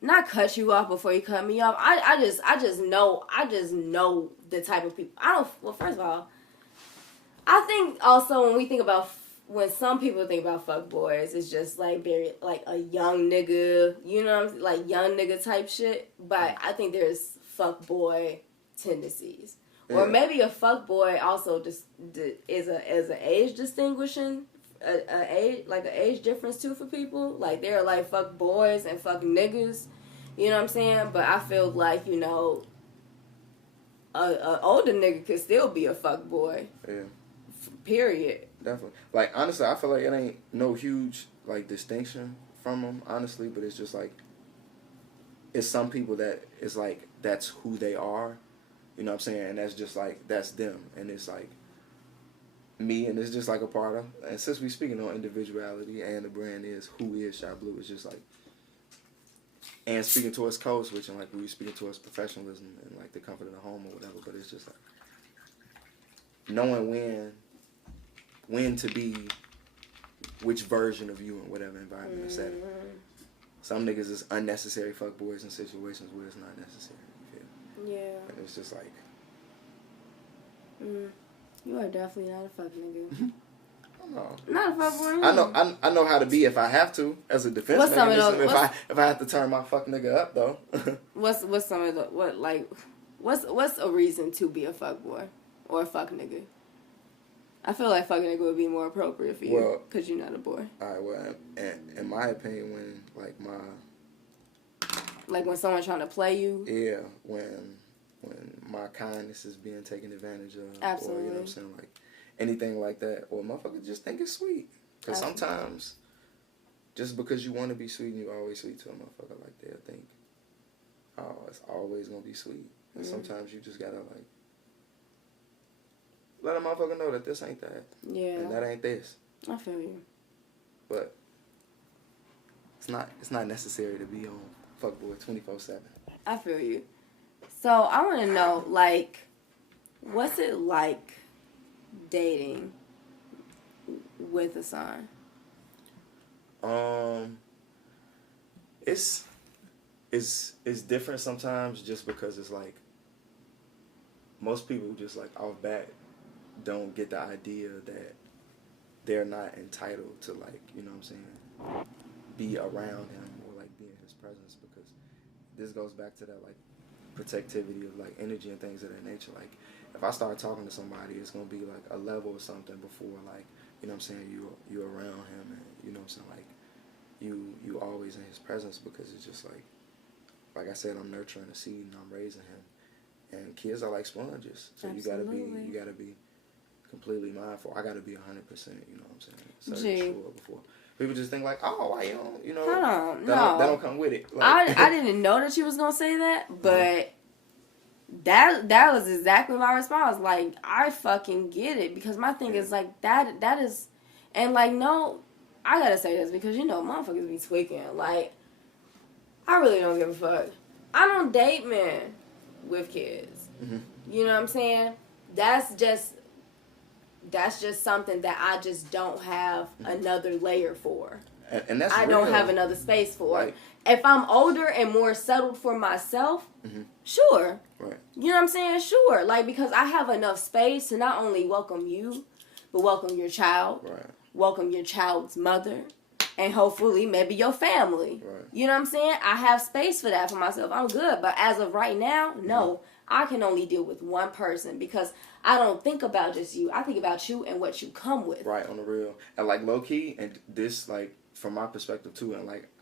not cut you off before you cut me off. I just know the type of people. Well, first of all, I think also when some people think about fuckboys, it's just, like, very, like, a young nigga, you know what I'm saying? Like, young nigga type shit, but I think there's fuckboy tendencies. Or maybe a fuckboy also just is an age distinguishing an age difference too for people. Like they're like fuck boys and fuck niggas. You know what I'm saying? But I feel like, you know, a older nigga could still be a fuck boy. Yeah. Period. Definitely. Like, honestly, I feel like it ain't no huge, like, distinction from them, honestly, but it's just, like, it's some people that it's, like, that's who they are, you know what I'm saying, and that's just, like, that's them, and it's, like, me, and it's just, like, a part of, and since we speaking on individuality, and the brand is who is Shot Blue, it's just, like, and speaking towards code switching, like, we were speaking towards professionalism and, like, the comfort of the home or whatever, but it's just, like, knowing when to be which version of you in whatever environment or setting. Some niggas is unnecessary fuckboys in situations where it's not necessary. You feel? Yeah. And it's just like... You are definitely not a fuck nigga. No. Not a fuckboy. I know how to be if I have to, as a defense What's some of mechanism. those, If I have to turn my fuck nigga up, though. What's some of the... What's a reason to be a fuckboy? Or a fuck nigga? I feel like fuck nigga would be more appropriate for you because you're not a boy. Alright, well, in my opinion, when, like, Like when someone's trying to play you? Yeah, when my kindness is being taken advantage of. Absolutely. Or, you know what I'm saying, like, anything like that. Or motherfuckers just think it's sweet. Because sometimes, just because you want to be sweet and you're always sweet to a motherfucker, like, they'll think, oh, it's always going to be sweet. And sometimes you just got to, like, let a motherfucker know that this ain't that. Yeah. And that ain't this. I feel you. But it's not necessary to be on fuckboy 24/7. I feel you. So I want to know, like, what's it like dating with a son? It's different sometimes just because it's like most people just like off bat don't get the idea that they're not entitled to, like, you know what I'm saying, be around him or like be in his presence, because this goes back to that like protectivity of like energy and things of that nature. Like if I start talking to somebody, it's gonna be like a level or something before, like, you know what I'm saying, you around him, and you know what I'm saying, like you always in his presence, because it's just like I said, I'm nurturing a seed and I'm raising him, and kids are like sponges, so Absolutely. you gotta be completely mindful. I gotta be 100%, you know what I'm saying, certain sure before people just think like, oh, why you don't, you know, that don't come with it. Like, I didn't know that she was gonna say that, but that was exactly my response. Like, I fucking get it, because my thing is like that is, and like, no, I gotta say this because, you know, motherfuckers be tweaking. Like, I really don't give a fuck. I don't date men with kids. You know what I'm saying? That's just something that I just don't have another layer for. And that's I don't have another space for. Right. If I'm older and more settled for myself, sure. Right. You know what I'm saying? Sure. Like, because I have enough space to not only welcome you, but welcome your child, right, welcome your child's mother, and hopefully maybe your family. Right. You know what I'm saying? I have space for that for myself. I'm good. But as of right now, no. I can only deal with one person, because I don't think about just you. I think about you and what you come with. Right, on the real. And like low key, and this like from my perspective too,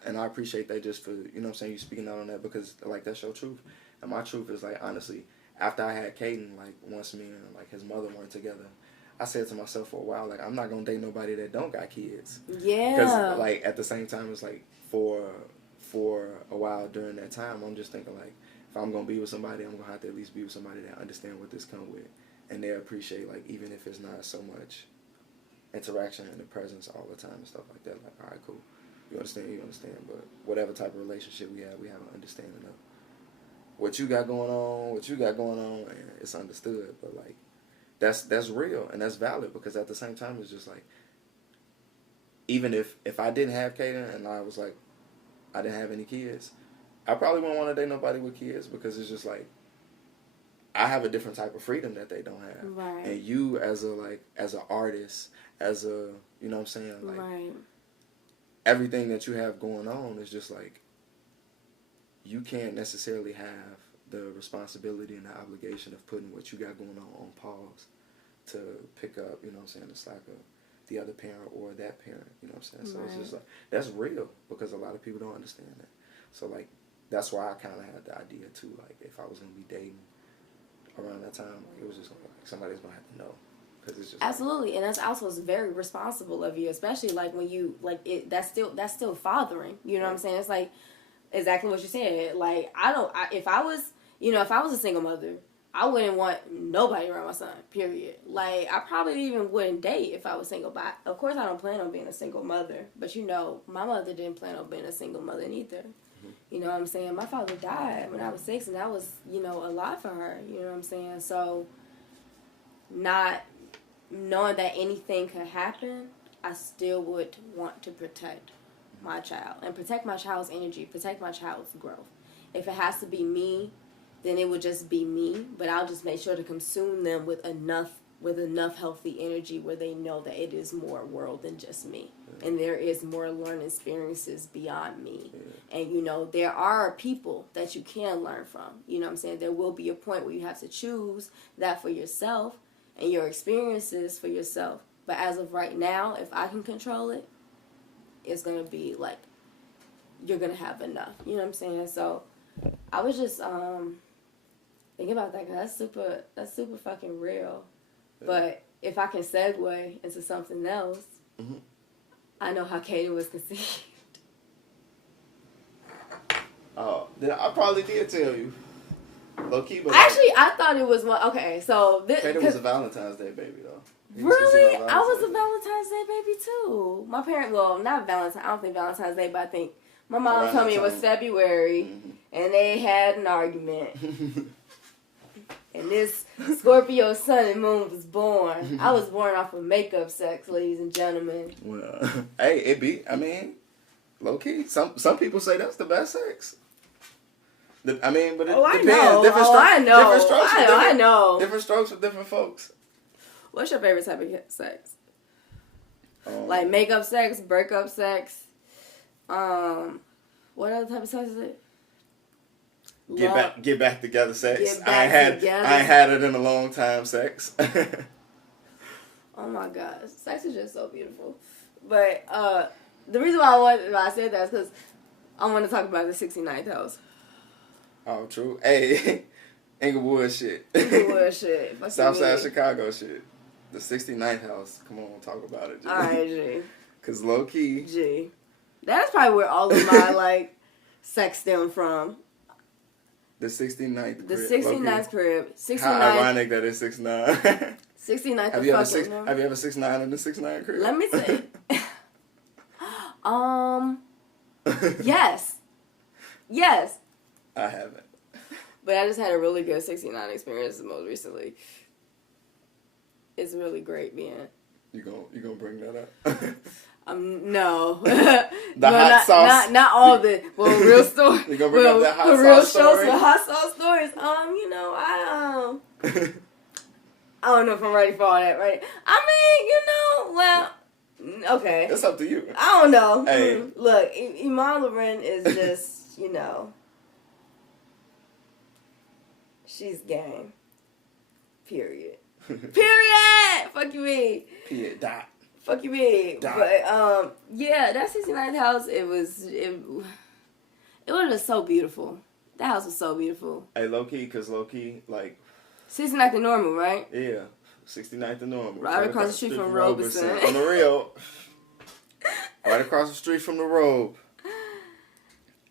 and I appreciate that just for, you know what I'm saying, you speaking out on that, because like that's your truth. And my truth is like, honestly, after I had Caden, like once me and like his mother weren't together, I said to myself for a while, like, I'm not gonna date nobody that don't got kids. Yeah. Because like at the same time, it's like for a while during that time, I'm just thinking like, if I'm gonna be with somebody, I'm gonna have to at least be with somebody that understand what this come with, and they appreciate, like, even if it's not so much interaction and the presence all the time and stuff like that. Like, all right, cool, you understand, but whatever type of relationship we have an understanding of what you got going on, and it's understood. But like, that's real and that's valid, because at the same time, it's just like, even if I didn't have Kaden and I was like, I didn't have any kids, I probably wouldn't want to date nobody with kids, because it's just like, I have a different type of freedom that they don't have. Right. And you as an artist, as a, you know what I'm saying, like, right, everything that you have going on is just like, you can't necessarily have the responsibility and the obligation of putting what you got going on pause to pick up, you know what I'm saying, the slack of the other parent or that parent. You know what I'm saying? So Right. it's just like, that's real because a lot of people don't understand that. So like, that's why I kind of had the idea too. Like, if I was gonna be dating around that time, like, it was just like somebody's gonna have to know. Cause it's just Absolutely, and that's also very responsible of you, especially like when you like it. That's still fathering. You know what I'm saying? It's like exactly what you said. Like if I was a single mother, I wouldn't want nobody around my son. Period. Like I probably even wouldn't date if I was single. But of course, I don't plan on being a single mother. But my mother didn't plan on being a single mother neither. Mm-hmm. You know what I'm saying? My father died when I was 6, and that was a lot for her. You know what I'm saying? So not knowing that anything could happen, I still would want to protect my child and protect my child's energy, protect my child's growth. If it has to be me, then it would just be me, but I'll just make sure to consume them with enough healthy energy where they know that it is more world than just me. Yeah. And there is more learning experiences beyond me. Yeah. And, there are people that you can learn from. You know what I'm saying? There will be a point where you have to choose that for yourself and your experiences for yourself. But as of right now, if I can control it, it's going to be like, you're going to have enough. You know what I'm saying? So I was just thinking about that because that's super fucking real. Yeah. But if I can segue into something else, mm-hmm. I know how Katie was conceived. Oh, I probably did tell you. Low key, but actually, I thought it was one. Okay, so Katie was a Valentine's Day baby though. Really? I was a Valentine's Day baby too. My parents, not Valentine's. I don't think Valentine's Day, but I think my mom told me it was February, mm-hmm. and they had an argument. And this Scorpio sun and moon was born. I was born off of makeup sex, ladies and gentlemen. Well, hey, low key. Some people say that's the best sex. But it depends. I know. Different strokes for different folks. What's your favorite type of sex? Like makeup sex, breakup sex. What other type of sex is it? Get back together sex. I ain't had it in a long time sex. Oh my gosh, sex is just so beautiful. But the reason why I said that is because I want to talk about the 69th house. Oh, true. Hey, Englewood shit. Southside Chicago shit. The 69th house. Come on, talk about it, G. All right, G. Because low key. G. That's probably where all of my, sex stemmed from. The 69th crib. The 69th crib. 69. How ironic that it's 69. 69th Have you ever 6'9" in the 69 crib? Let me see. Yes. Yes. I haven't. But I just had a really good 69 experience most recently. It's really great being. You gonna bring that up? No. Hot sauce. Not all the real stories. You gonna bring up that hot sauce story? Real hot sauce stories. I don't know if I'm ready for all that, right? Okay. It's up to you. I don't know. Hey. Look, Iman Loren is just, she's game. Period. Period! Fuck you, me. Period. Dot. Fuck you, me. Dot. But, that 69th house, it was just so beautiful. That house was so beautiful. Hey, low-key, 69th and Normal, right? Yeah. 69th and Normal. Right across the street from Robeson. On the real. Right across the street from the Robe.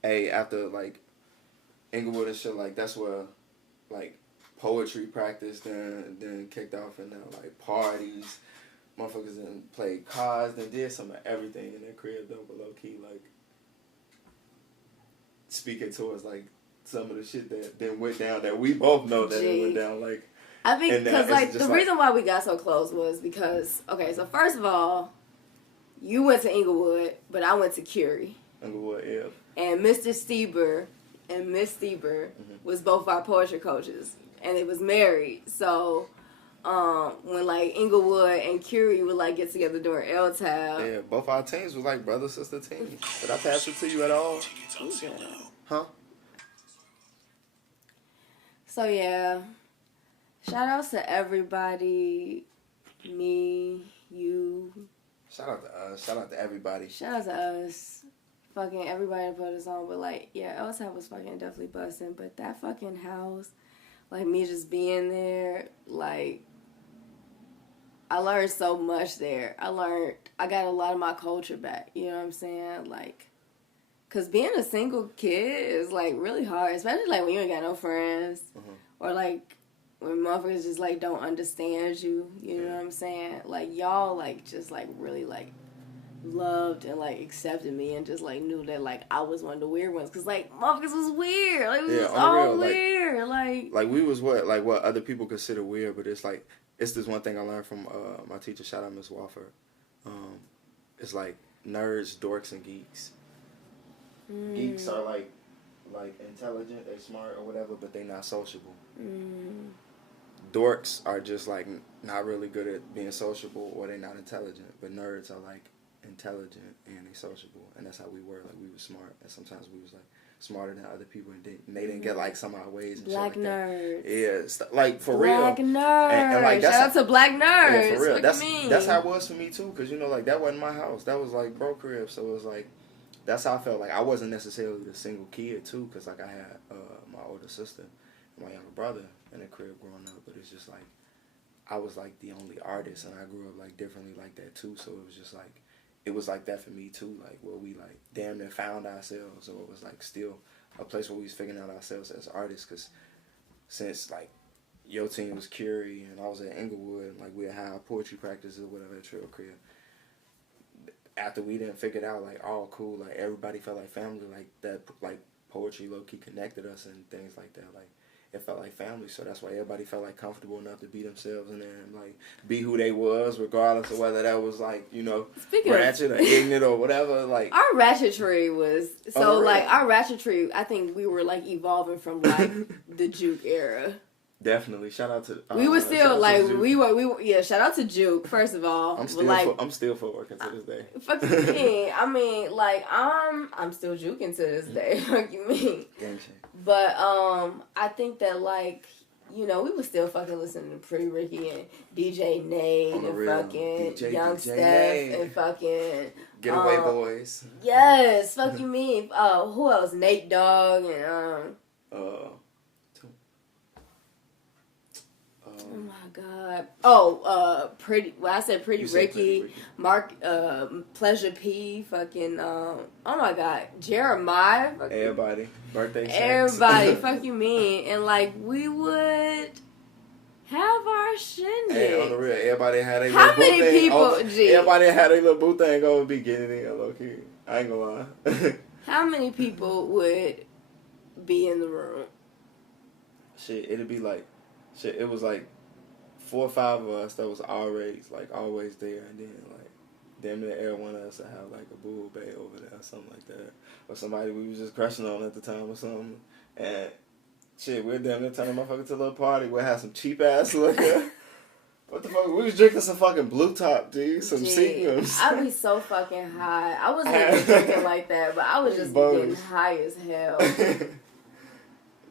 Hey, after, Englewood and shit, that's where, poetry practice then kicked off and now, parties. Motherfuckers then played cards, then did some of everything in their crib, though, but low-key, speaking towards, some of the shit that then went down that we both know that it went down, I think because, the reason why we got so close was because, okay, so first of all, you went to Englewood, but I went to Curie. Englewood, yeah. And Mr. Stieber and Miss Stieber mm-hmm. was both our poetry coaches, and they was married, so... when Englewood and Curie would get together during L-Tab. Yeah, both our teams was brother-sister teams. Did I pass it to you at all? Okay. Huh? So yeah, shout outs to everybody, me, you, Shout out to us. Shout out to everybody. Shout out to us. Fucking everybody that put us on. But, like, yeah, LSAT was fucking definitely busting. But that fucking house, like, me just being there, like, I learned so much there. I got a lot of my culture back. You know what I'm saying? Like, because being a single kid is, like, really hard. Especially, like, when you ain't got no friends. Or, like, when motherfuckers just, like, don't understand you. You know what I'm saying? Like, y'all, like, just, like, really, like, loved and, like, accepted me and just, like, knew that, like, I was one of the weird ones. Because, like, motherfuckers was weird. Like, we was all real, weird. Like, we was what other people consider weird, but it's, like, it's this one thing I learned from my teacher, shout out Miss Wofford. It's, like, nerds, dorks, and geeks. Geeks are, like intelligent, they smart or whatever, but they not sociable. Dorks are just, like, not really good at being sociable, or they not intelligent. But nerds are, like, intelligent and they sociable, and that's how we were. Like, we were smart, and sometimes we was, like, smarter than other people, and they didn't get, like, some of our ways and Black shit like nerds. that. Yeah, like, for real. Black nerds. And like, shout out to black nerds. Yeah, for real. What That's how it was for me too, because, you know, like, that wasn't my house. That was, like, bro crib, so it was, like, that's how I felt. Like, I wasn't necessarily the single kid too, because, like, I had my older sister and my younger brother in the crib growing up, but it's just, like, I was, like, the only artist, and I grew up, like, differently like that too, so it was just, like, it was like that for me too, like, where we, like, damn near found ourselves, or it was, like, still a place where we was figuring out ourselves as artists, because since, like, your team was Curie and I was at Englewood, and, like, we had our poetry practices or whatever at Trail Crib. After we didn't figure it out, like, all cool, like, everybody felt like family, like, that, like, poetry low-key connected us and things like that, like, it felt like family, so that's why everybody felt, like, comfortable enough to be themselves and then, like, be who they was, regardless of whether that was, like, you know, ratchet or ignorant or whatever, like. Our ratchetry was, so, like, our ratchetry, I think we were, like, evolving from, like, the Juke era. Definitely. Shout out to. We were still like we were. Yeah. Shout out to Juke. First of all, I'm still for working to this day. Fuck you mean? I mean, like I'm still juking to this day. Fuck you mean? But I think that, like, you know, we were still fucking listening to Pretty Ricky and DJ Nate and fucking Young Steph and fucking Getaway Boys. Yes. Fuck you mean? Who else? Nate Dogg and oh my God! I said Pretty Ricky, Mark, Pleasure P, fucking, oh my God, Jeremiah. Everybody, birthday checks. Everybody, fuck you mean? And, like, we would have our shindig. Hey, on the real, everybody had a How little many boo people? thing. Everybody had a little boo thing over be getting in low key. I ain't gonna lie. How many people would be in the room? Shit, it'd be like, shit. It was like 4 or 5 of us that was always there, and then, like, damn near every one of us would have, like, a boo bae over there or something like that, or somebody we was just crushing on at the time or something, and shit, we're damn near turning motherfucker to a little party. We'll have some cheap ass liquor. What the fuck? We was drinking some fucking Blue Top, dude. Some Seagrams. I'd be so fucking high. I wasn't even drinking like that, but I was just getting high as hell.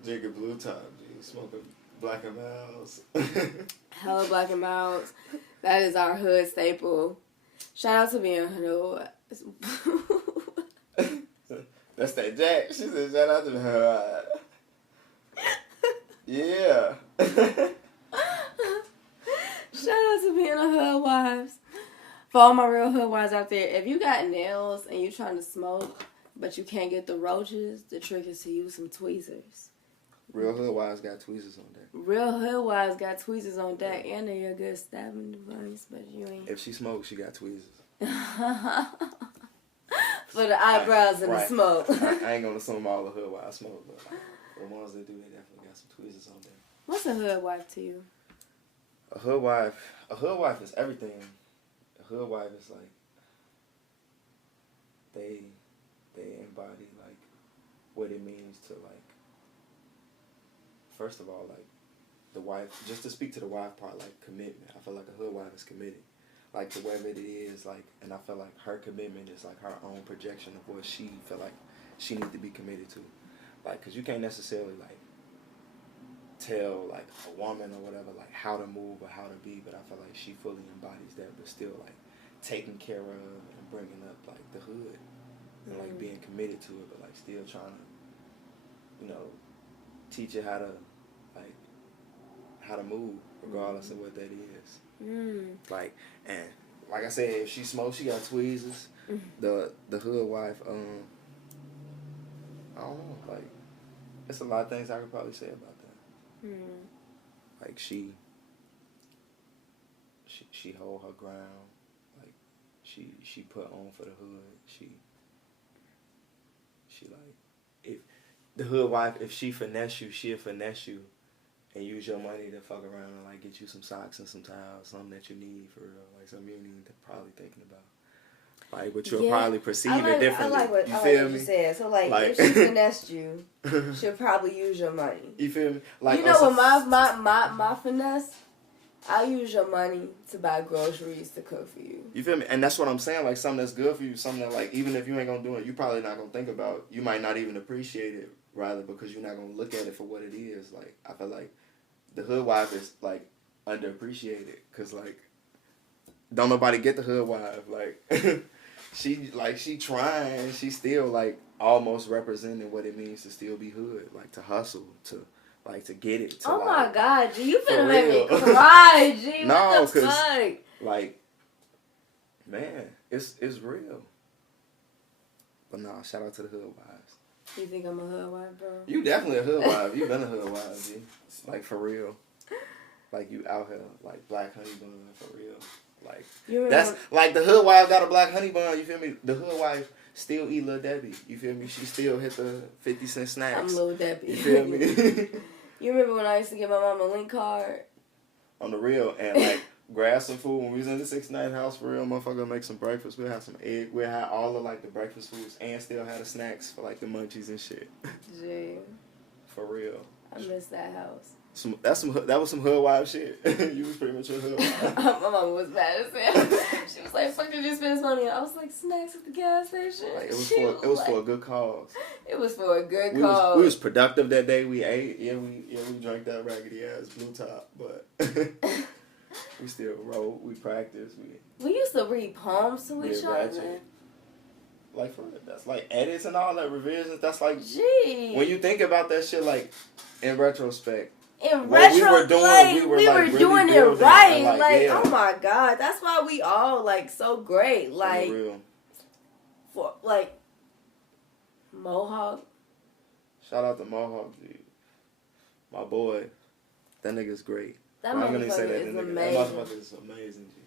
Drinking Blue Top, dude. Smoking Black and Milds. Hella Black and Milds. That is our hood staple. Shout out to being hood. That's that Jack. She said shout out to her. Yeah. Shout out to being a Hoodwives. For all my real Hoodwives out there, if you got nails and you trying to smoke, but you can't get the roaches, the trick is to use some tweezers. Real Hoodwives got tweezers on deck. Real Hoodwives got tweezers on deck, and they're a good stabbing device, but you ain't. If she smokes, she got tweezers. For the eyebrows and the smoke. I ain't gonna assume all the Hoodwives smoke, but for the ones that do, they definitely got some tweezers on deck. What's a Hoodwife to you? A Hoodwife is everything. A Hoodwife is like they embody, like, what it means to, like, first of all, like, the wife, just to speak to the wife part, like, commitment. I feel like a Hoodwife is committed, like, to whatever it is, like, and I feel like her commitment is, like, her own projection of what she feel like she needs to be committed to, like, because you can't necessarily, like, tell, like, a woman or whatever, like, how to move or how to be, but I feel like she fully embodies that, but still, like, taking care of and bringing up like the hood and like being committed to it, but like still trying to, you know, teach you how to move regardless of what that is. Like, and like I said, if she smokes, she got tweezers. The hood wife, I don't know, like, there's a lot of things I could probably say about that. Like she hold her ground. Like she put on for the hood. She like, if the hood wife, if she finesse you, she'll finesse you and use your money to fuck around and like get you some socks and some towels, something that you need for real, like something you need to probably thinking about. Like, but you'll probably perceive it differently. I like what you said. So, like, if she finessed you, she'll probably use your money. You feel me? Like, you know what my finesse? I'll use your money to buy groceries to cook for you. You feel me? And that's what I'm saying. Like, something that's good for you, something that, like, even if you ain't gonna do it, you probably not gonna think about. You might not even appreciate it, rather, because you're not gonna look at it for what it is. Like, I feel like the hood wife is, like, underappreciated. Because, like, don't nobody get the hood wife. Like... She trying, she still like almost representing what it means to still be hood, like to hustle, to get it. To, oh like, my God, G, you finna make me cry, G. No, what the fuck? Like, man, it's real. But nah, shout out to the hood wives. You think I'm a hood wife, bro? You definitely a hood wife. You been a hood wife, G. Like for real. Like you out here, like black honey bun for real. Like that's like the hood wife got a black honey bun. You feel me? The hood wife still eat Lil Debbie. You feel me? She still hit the 50-cent snacks. I'm Lil Debbie. You feel me? You remember when I used to get my mom a link card? On the real, and like grab some food when we was in the 69 house for real. Motherfucker, make some breakfast. We'll have some egg. We'll have all of like the breakfast foods and still have the snacks for like the munchies and shit. Gee. For real. I miss that house. That was some hood wife shit. You was pretty much a hood wife. My mom was mad as hell. She was like, "Fuck, did you spend this money?" I was like, "Snacks at the gas station." Like, it was for a good cause. It was for a good cause. We was productive that day. We ate. We drank that raggedy ass blue top, but we still wrote. We practiced. We used to read poems to each other. Like for real, that's like edits and all that revisions. That's like, gee. When you think about that shit, like in retrospect. In retro, we were doing it right. Like, yeah. Oh my God, that's why we all like so great. Like, for like Mohawk. Shout out to Mohawk, dude. My boy, that nigga's great. That motherfucker is amazing. That motherfucker is amazing, dude.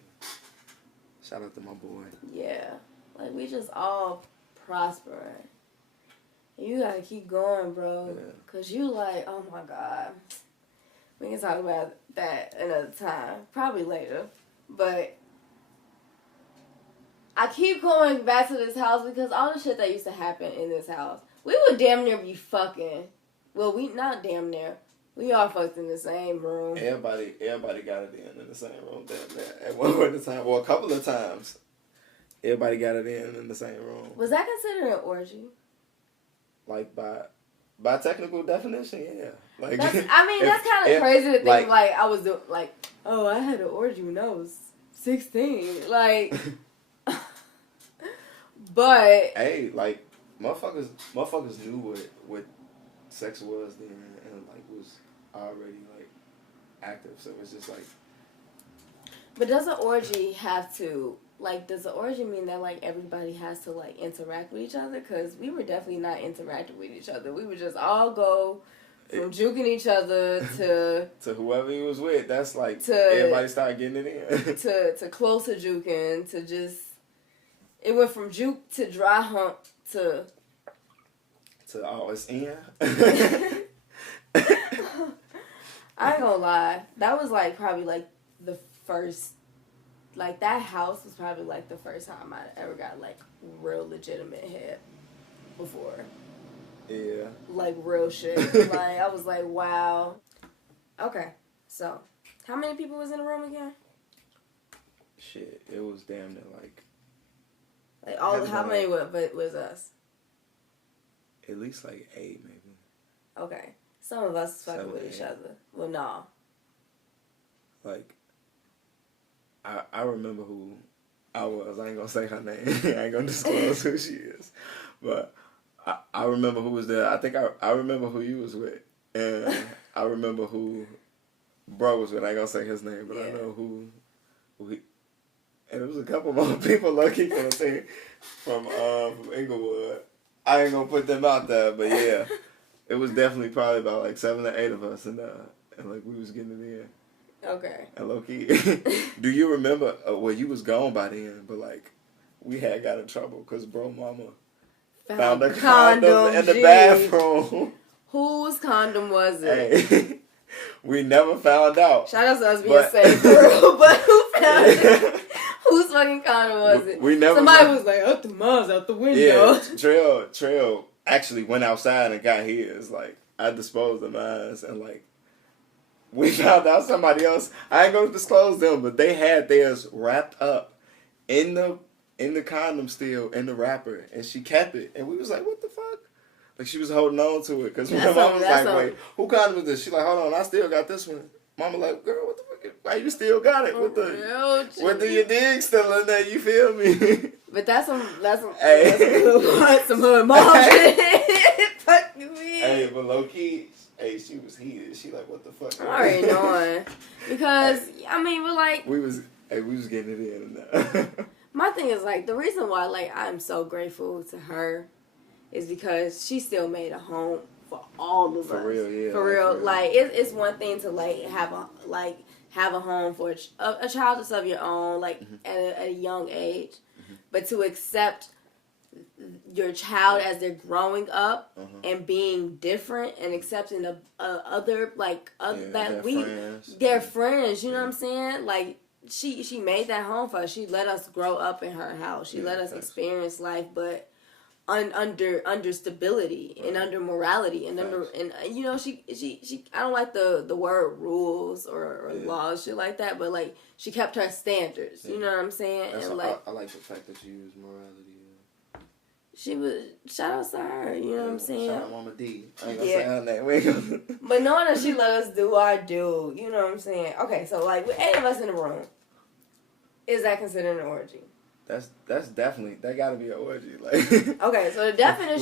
Shout out to my boy. Yeah, like we just all prospering. You gotta keep going, bro. Yeah. Cause you like, oh my God. We can talk about that another time, probably later. But I keep going back to this house because all the shit that used to happen in this house, we would damn near be fucking. Well, we not damn near. We all fucked in the same room. Everybody got it in the same room. At one point in time, well, a couple of times, everybody got it in the same room. Was that considered an orgy? Like by technical definition, yeah. Like that's kind of crazy to think. Like I was like, oh, I had an orgy when I was 16. Like, but hey, like motherfuckers knew what sex was then, and like was already like active. So it's just like. But does an orgy have to? Like, does the orgy mean that, like, everybody has to, like, interact with each other? Because we were definitely not interacting with each other. We would just all go from juking each other to... to whoever he was with. That's, like, everybody started getting it in. to closer juking, to just... It went from juke to dry hump to... To, it's in. I ain't gonna lie. That was, like, probably, like, the first... Like, that house was probably, like, the first time I ever got, like, real legitimate head before. Yeah. Like, real shit. Like, I was like, wow. Okay, so, how many people was in the room again? Shit, it was damn near, like... Like, how many was us? At least, like, 8, maybe. Okay. Some of us was fucking with each other. Well, no. Like... I remember who I ain't gonna say her name. I ain't gonna disclose who she is. But I remember who was there. I think I remember who you was with. And I remember who bro was with. I ain't gonna say his name, but I know who he, and it was a couple more people lucky from the team from Englewood. I ain't gonna put them out there, but yeah. It was definitely probably about like 7 or 8 of us and like we was getting it in. Okay. And low key, do you remember? Well, you was gone by then, but like we had got in trouble because bro mama found a condom in the bathroom. Whose condom was it? Hey, we never found out. Shout out to us being safe, for real. But who found it? Whose fucking condom was it? We never. Somebody was like, "Up the mom's out the window." Yeah, Trail actually went outside and got his. Like I disposed of mine, and like. We found out somebody else. I ain't gonna disclose them, but they had theirs wrapped up in the condom still in the wrapper, and she kept it. And we was like, "What the fuck?" Like she was holding on to it because my mom was like, "Wait, who condom is this?" She like, "Hold on, I still got this one." Mama like, "Girl, what the fuck? Why you still got it with your dig still in there?" You feel me? But that's some hey. some hood mom shit. Fuck you, man. Hey, but low key. Hey, she was heated. She like, what the fuck? I already knowing. Because, I mean, we're like... We was getting it in. My thing is, like, the reason why, like, I'm so grateful to her is because she still made a home for all of us. For real, yeah. For real. Like, it's one thing to, like, have a home for a child that's of your own, like, at a young age. But to accept your child as they're growing up and being different and accepting other friends, you know what I'm saying? Like she made that home for us. She let us grow up in her house. She let us experience life, but under stability and under morality and you know she I don't like the word rules or laws, shit like that, but like she kept her standards. You know what I'm saying? And I like the fact that you use morality. She was, shout out to her, you know what I'm saying? Shout out Mama D. I ain't gonna say her name. We ain't gonna... But knowing that she let us do our due, you know what I'm saying? Okay, so like with 8 of us in the room, is that considered an orgy? That's definitely, that gotta be an orgy. Like okay, so the definition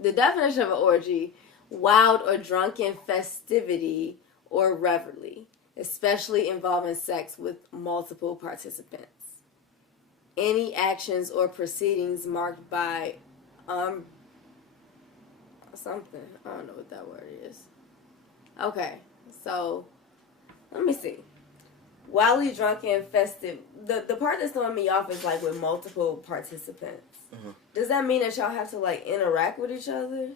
the definition of an orgy, wild or drunken festivity or revelry, especially involving sex with multiple participants. Any actions or proceedings marked by something. I don't know what that word is. Okay, so let me see. Wildly drunken, festive. The part that's throwing me off is like with multiple participants. Does that mean that y'all have to like interact with each other?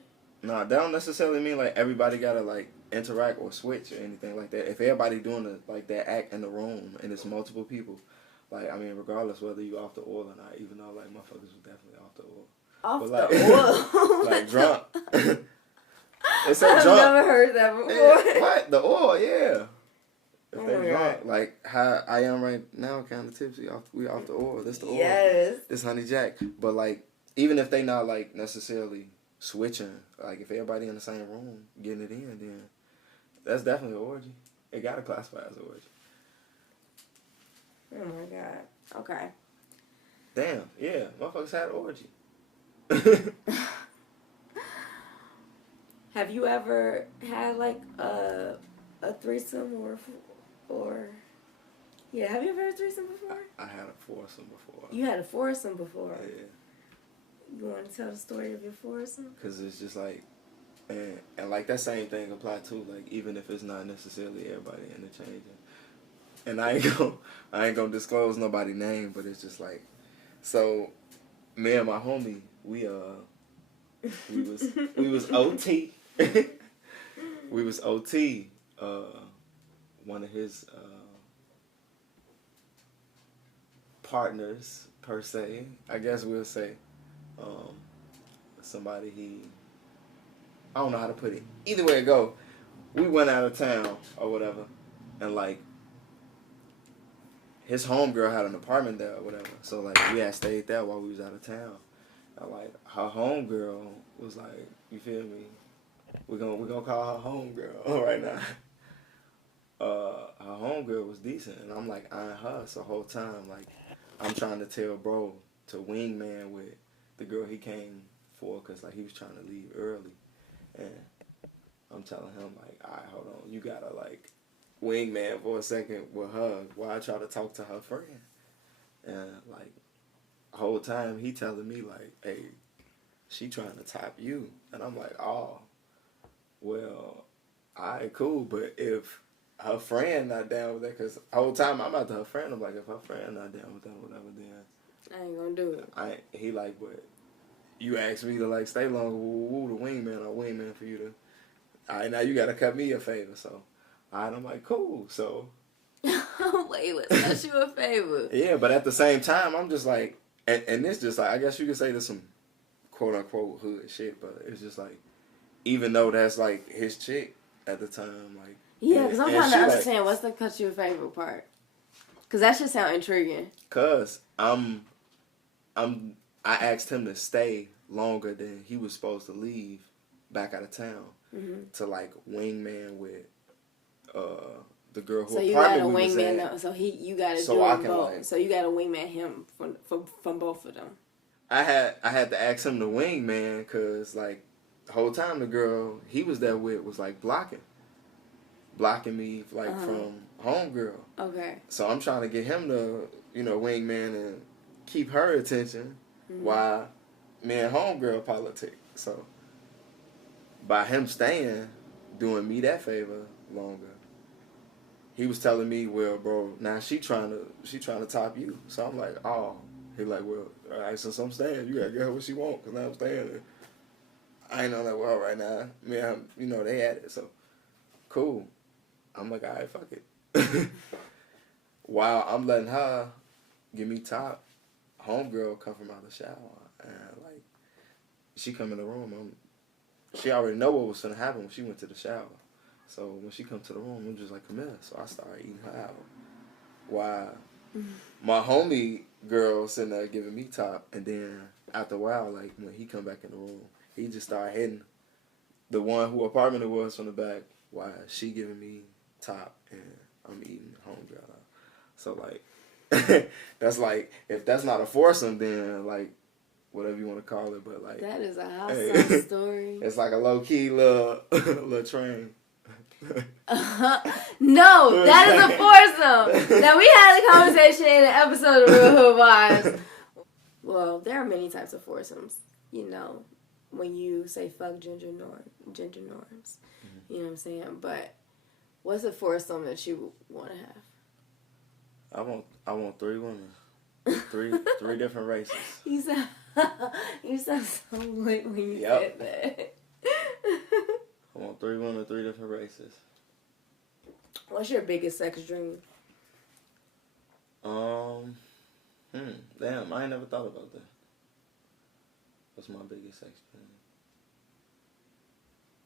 No, that don't necessarily mean like everybody gotta like interact or switch or anything like that. If everybody doing that act in the room and it's multiple people. Like, I mean, regardless whether you off the oil or not, even though, like, motherfuckers was definitely off the oil. Off the oil? Like, drunk. They say I've drunk. never heard that before. Yeah, what? The oil, yeah. If they drunk, God. like, how I am right now, kind of tipsy. We off the oil. This the oil. Yes. This Honey Jack. But, like, even if they not, like, necessarily switching, like, if everybody in the same room getting it in, then that's definitely an orgy. It got to classify as an orgy. Oh my God. Okay. Damn, yeah. Motherfuckers had an orgy. Have you ever had like a threesome or yeah, have you ever had a threesome before? I had a foursome before. You had a foursome before? Yeah. You want to tell the story of your foursome? Because it's just like, and like that same thing apply too, like even if it's not necessarily everybody interchanging. And I ain't gonna disclose nobody's name, but it's just like, so me and my homie, we was OT. We was OT. One of his partners per se, I guess we'll say, somebody I don't know how to put it. Either way it go, we went out of town or whatever, and like. His homegirl had an apartment there or whatever. So, like, we had stayed there while we was out of town. And, like, her homegirl was like, you feel me? We're gonna call her homegirl right now. her homegirl was decent, and I'm like eyeing her. So the whole time, like, I'm trying to tell bro to wingman with the girl he came for, cause like he was trying to leave early, and I'm telling him like, all right, hold on, you gotta like wingman for a second with her while I try to talk to her friend, and like the whole time he telling me like, hey, she trying to top you, and I'm like, oh, well, alright, cool, but if her friend not down with that, cause the whole time I'm out to her friend, I'm like, if her friend not down with that, whatever, then I ain't gonna do it. He like, but you asked me to like stay longer, woo, the wingman or wingman for you to. Alright, now you gotta cut me a favor, so. Alright, I'm like, cool, so. Wait, let's do you a favor. Yeah, but at the same time, I'm just like, and this just like, I guess you could say this some quote unquote hood shit, but it's just like, even though that's like his chick at the time, like. Yeah, because I'm trying to understand like, what's the cut you a favor part. Because that should sound intriguing. Cause I asked him to stay longer than he was supposed to leave back out of town to like wingman with the girl who so you got a wingman at. So you got to do them both. Like, so you got to wingman him from both of them. I had to ask him to wingman because like the whole time the girl he was there with was like blocking me like from homegirl. Okay. So I'm trying to get him to wingman and keep her attention while me and homegirl politic. So by him staying, doing me that favor longer, he was telling me, well, bro, now she trying to top you. So I'm like, oh. He like, well, all right, since I'm staying, you gotta get her what she want, cause now I'm staying. And I ain't on that well right now. They had it, so cool. I'm like, all right, fuck it. While I'm letting her give me top, homegirl come from out the shower, and like, she come in the room. She already know what was gonna happen when she went to the shower. So when she come to the room, I'm just like, come here. So I started eating her out. While my homie girl sitting there giving me top, and then after a while, like when he come back in the room, he just started hitting the one who apartment it was from the back while she giving me top and I'm eating homegirl out. So like that's like, if that's not a foursome, then like whatever you want to call it, but like that is a household story. It's like a low key little train. No, that is a foursome. Now we had a conversation in an episode of Real Hoodwives. Well, there are many types of foursomes. When you say fuck gender norms. Mm-hmm. You know what I'm saying? But what's a foursome that you want to have? I want 3 women, three different races. You sound so lit when you said that. I want 3 women, 3 different races. What's your biggest sex dream? Damn, I ain't never thought about that. What's my biggest sex dream?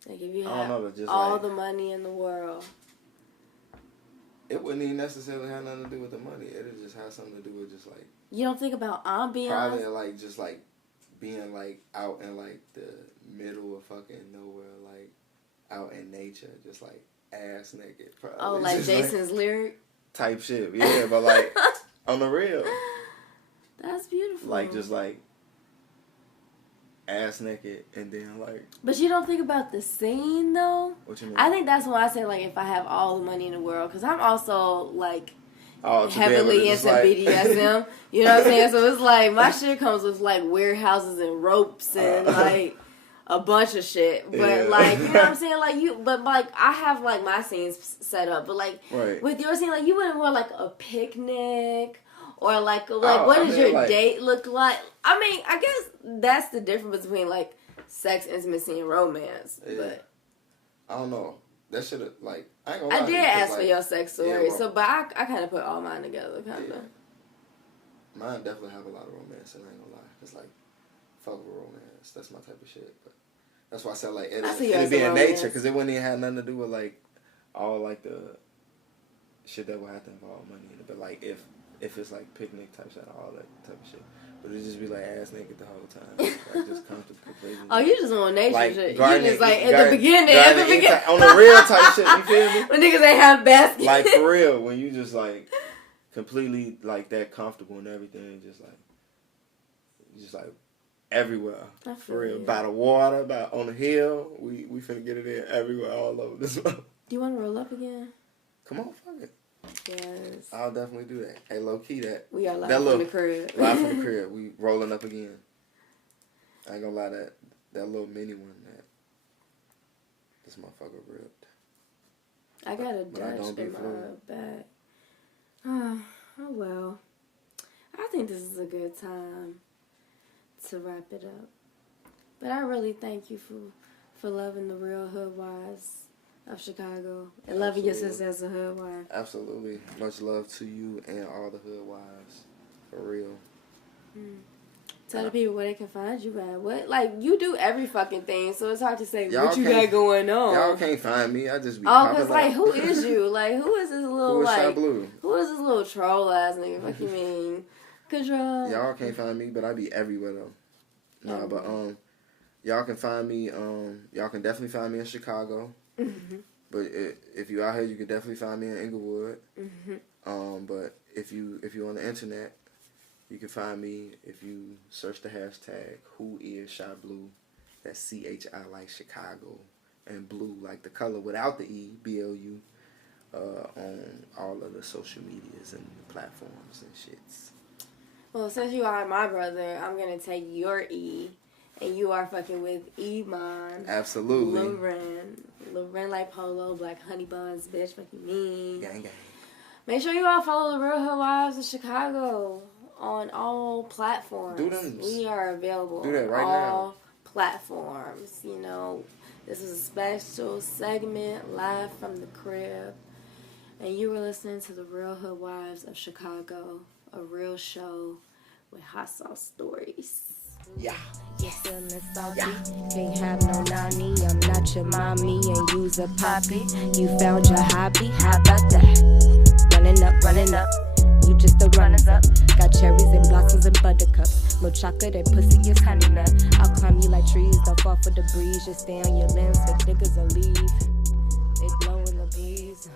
Like if you had all the money in the world. It wouldn't even necessarily have nothing to do with the money. It'd just have something to do with just like. You don't think about ambiance? Probably like just like being like out in like the middle of fucking nowhere, like out in nature, just like ass naked. Probably. Oh, like Jason's lyric? Type shit, yeah, but like on the real. That's beautiful. Like just like ass naked and then like. But you don't think about the scene though? What you mean? I think that's why I say like if I have all the money in the world, because I'm also like heavily into BDSM. You know what I'm saying? So it's like my shit comes with like warehouses and ropes and like a bunch of shit. But like, you know what I'm saying? Like but like I have like my scenes set up. But like with your scene, like you wouldn't want like a picnic or like what does your date look like? I mean, I guess that's the difference between like sex, intimacy, and romance. Yeah. But I don't know. That should have like. I did ask for your sex story, but I kind of put all mine together, kind of. Yeah. Mine definitely have a lot of romance, and I ain't gonna lie. It's like, fuck with romance. That's my type of shit. But that's why I said like it'd be in nature, because it wouldn't even have nothing to do with like all like the shit that would have to involve money in it. But like if if it's like picnic type shit, all that type of shit. But it just be like ass naked the whole time, like just comfortable. Oh, you just want nature like, shit. You gardening, just like at the beginning, on the real type shit. You feel me? When niggas ain't have baskets. Like for real, when you just like completely like that comfortable and everything, just like everywhere. For real, by the water, by on the hill. We finna get it in everywhere, all over this world. Do you want to roll up again? Come on, fuck it. Yes. I'll definitely do that. Hey, low key that. We are live from the crib. Live from the crib. We rolling up again. I ain't gonna lie, that little mini one, that this motherfucker ripped. I got a Dutch in my bag. Oh well. I think this is a good time to wrap it up. But I really thank you for loving the real Hoodwives of Chicago and loving your sister as a Hoodwife. Absolutely. Much love to you and all the Hoodwives. For real. Tell the people where they can find you at. What, like, you do every fucking thing, so it's hard to say y'all what you got going on. Y'all can't find me. I just be because, like, who is you? Like, who is this little, who is like, Blue? Who is this little troll ass nigga? What you mean? Control. Y'all can't find me, but I be everywhere, though. Nah, but, y'all can find me, y'all can definitely find me in Chicago. Mm-hmm. But if you out here, you can definitely find me in Englewood. Mm-hmm. But if you on the internet, you can find me if you search the hashtag Who is Shy Blue. That's CHI like Chicago and blue like the color without the E, BLU, on all of the social medias and the platforms and shits. Well, since you are my brother, I'm gonna take your E. And you are fucking with Iman. Absolutely. Loren like Polo, Black Honey Buns, bitch, fucking me. Gang, gang. Make sure you all follow the Real Hoodwives of Chicago on all platforms. Do them. We are available Do that right on all now. platforms. You know, this was a special segment live from the crib. And you were listening to the Real Hoodwives of Chicago, a real show with hot sauce stories. Yeah. Feeling salty, can't have no nanny. I'm not your mommy and you's a poppy. You found your hobby, how about that? Running up, you just the runners up. Got cherries and blossoms and buttercups. Milk chocolate and pussy is honey nut. I'll climb you like trees, don't fall for the breeze. Just stay on your limbs, the niggas will leave. They blowing the breeze.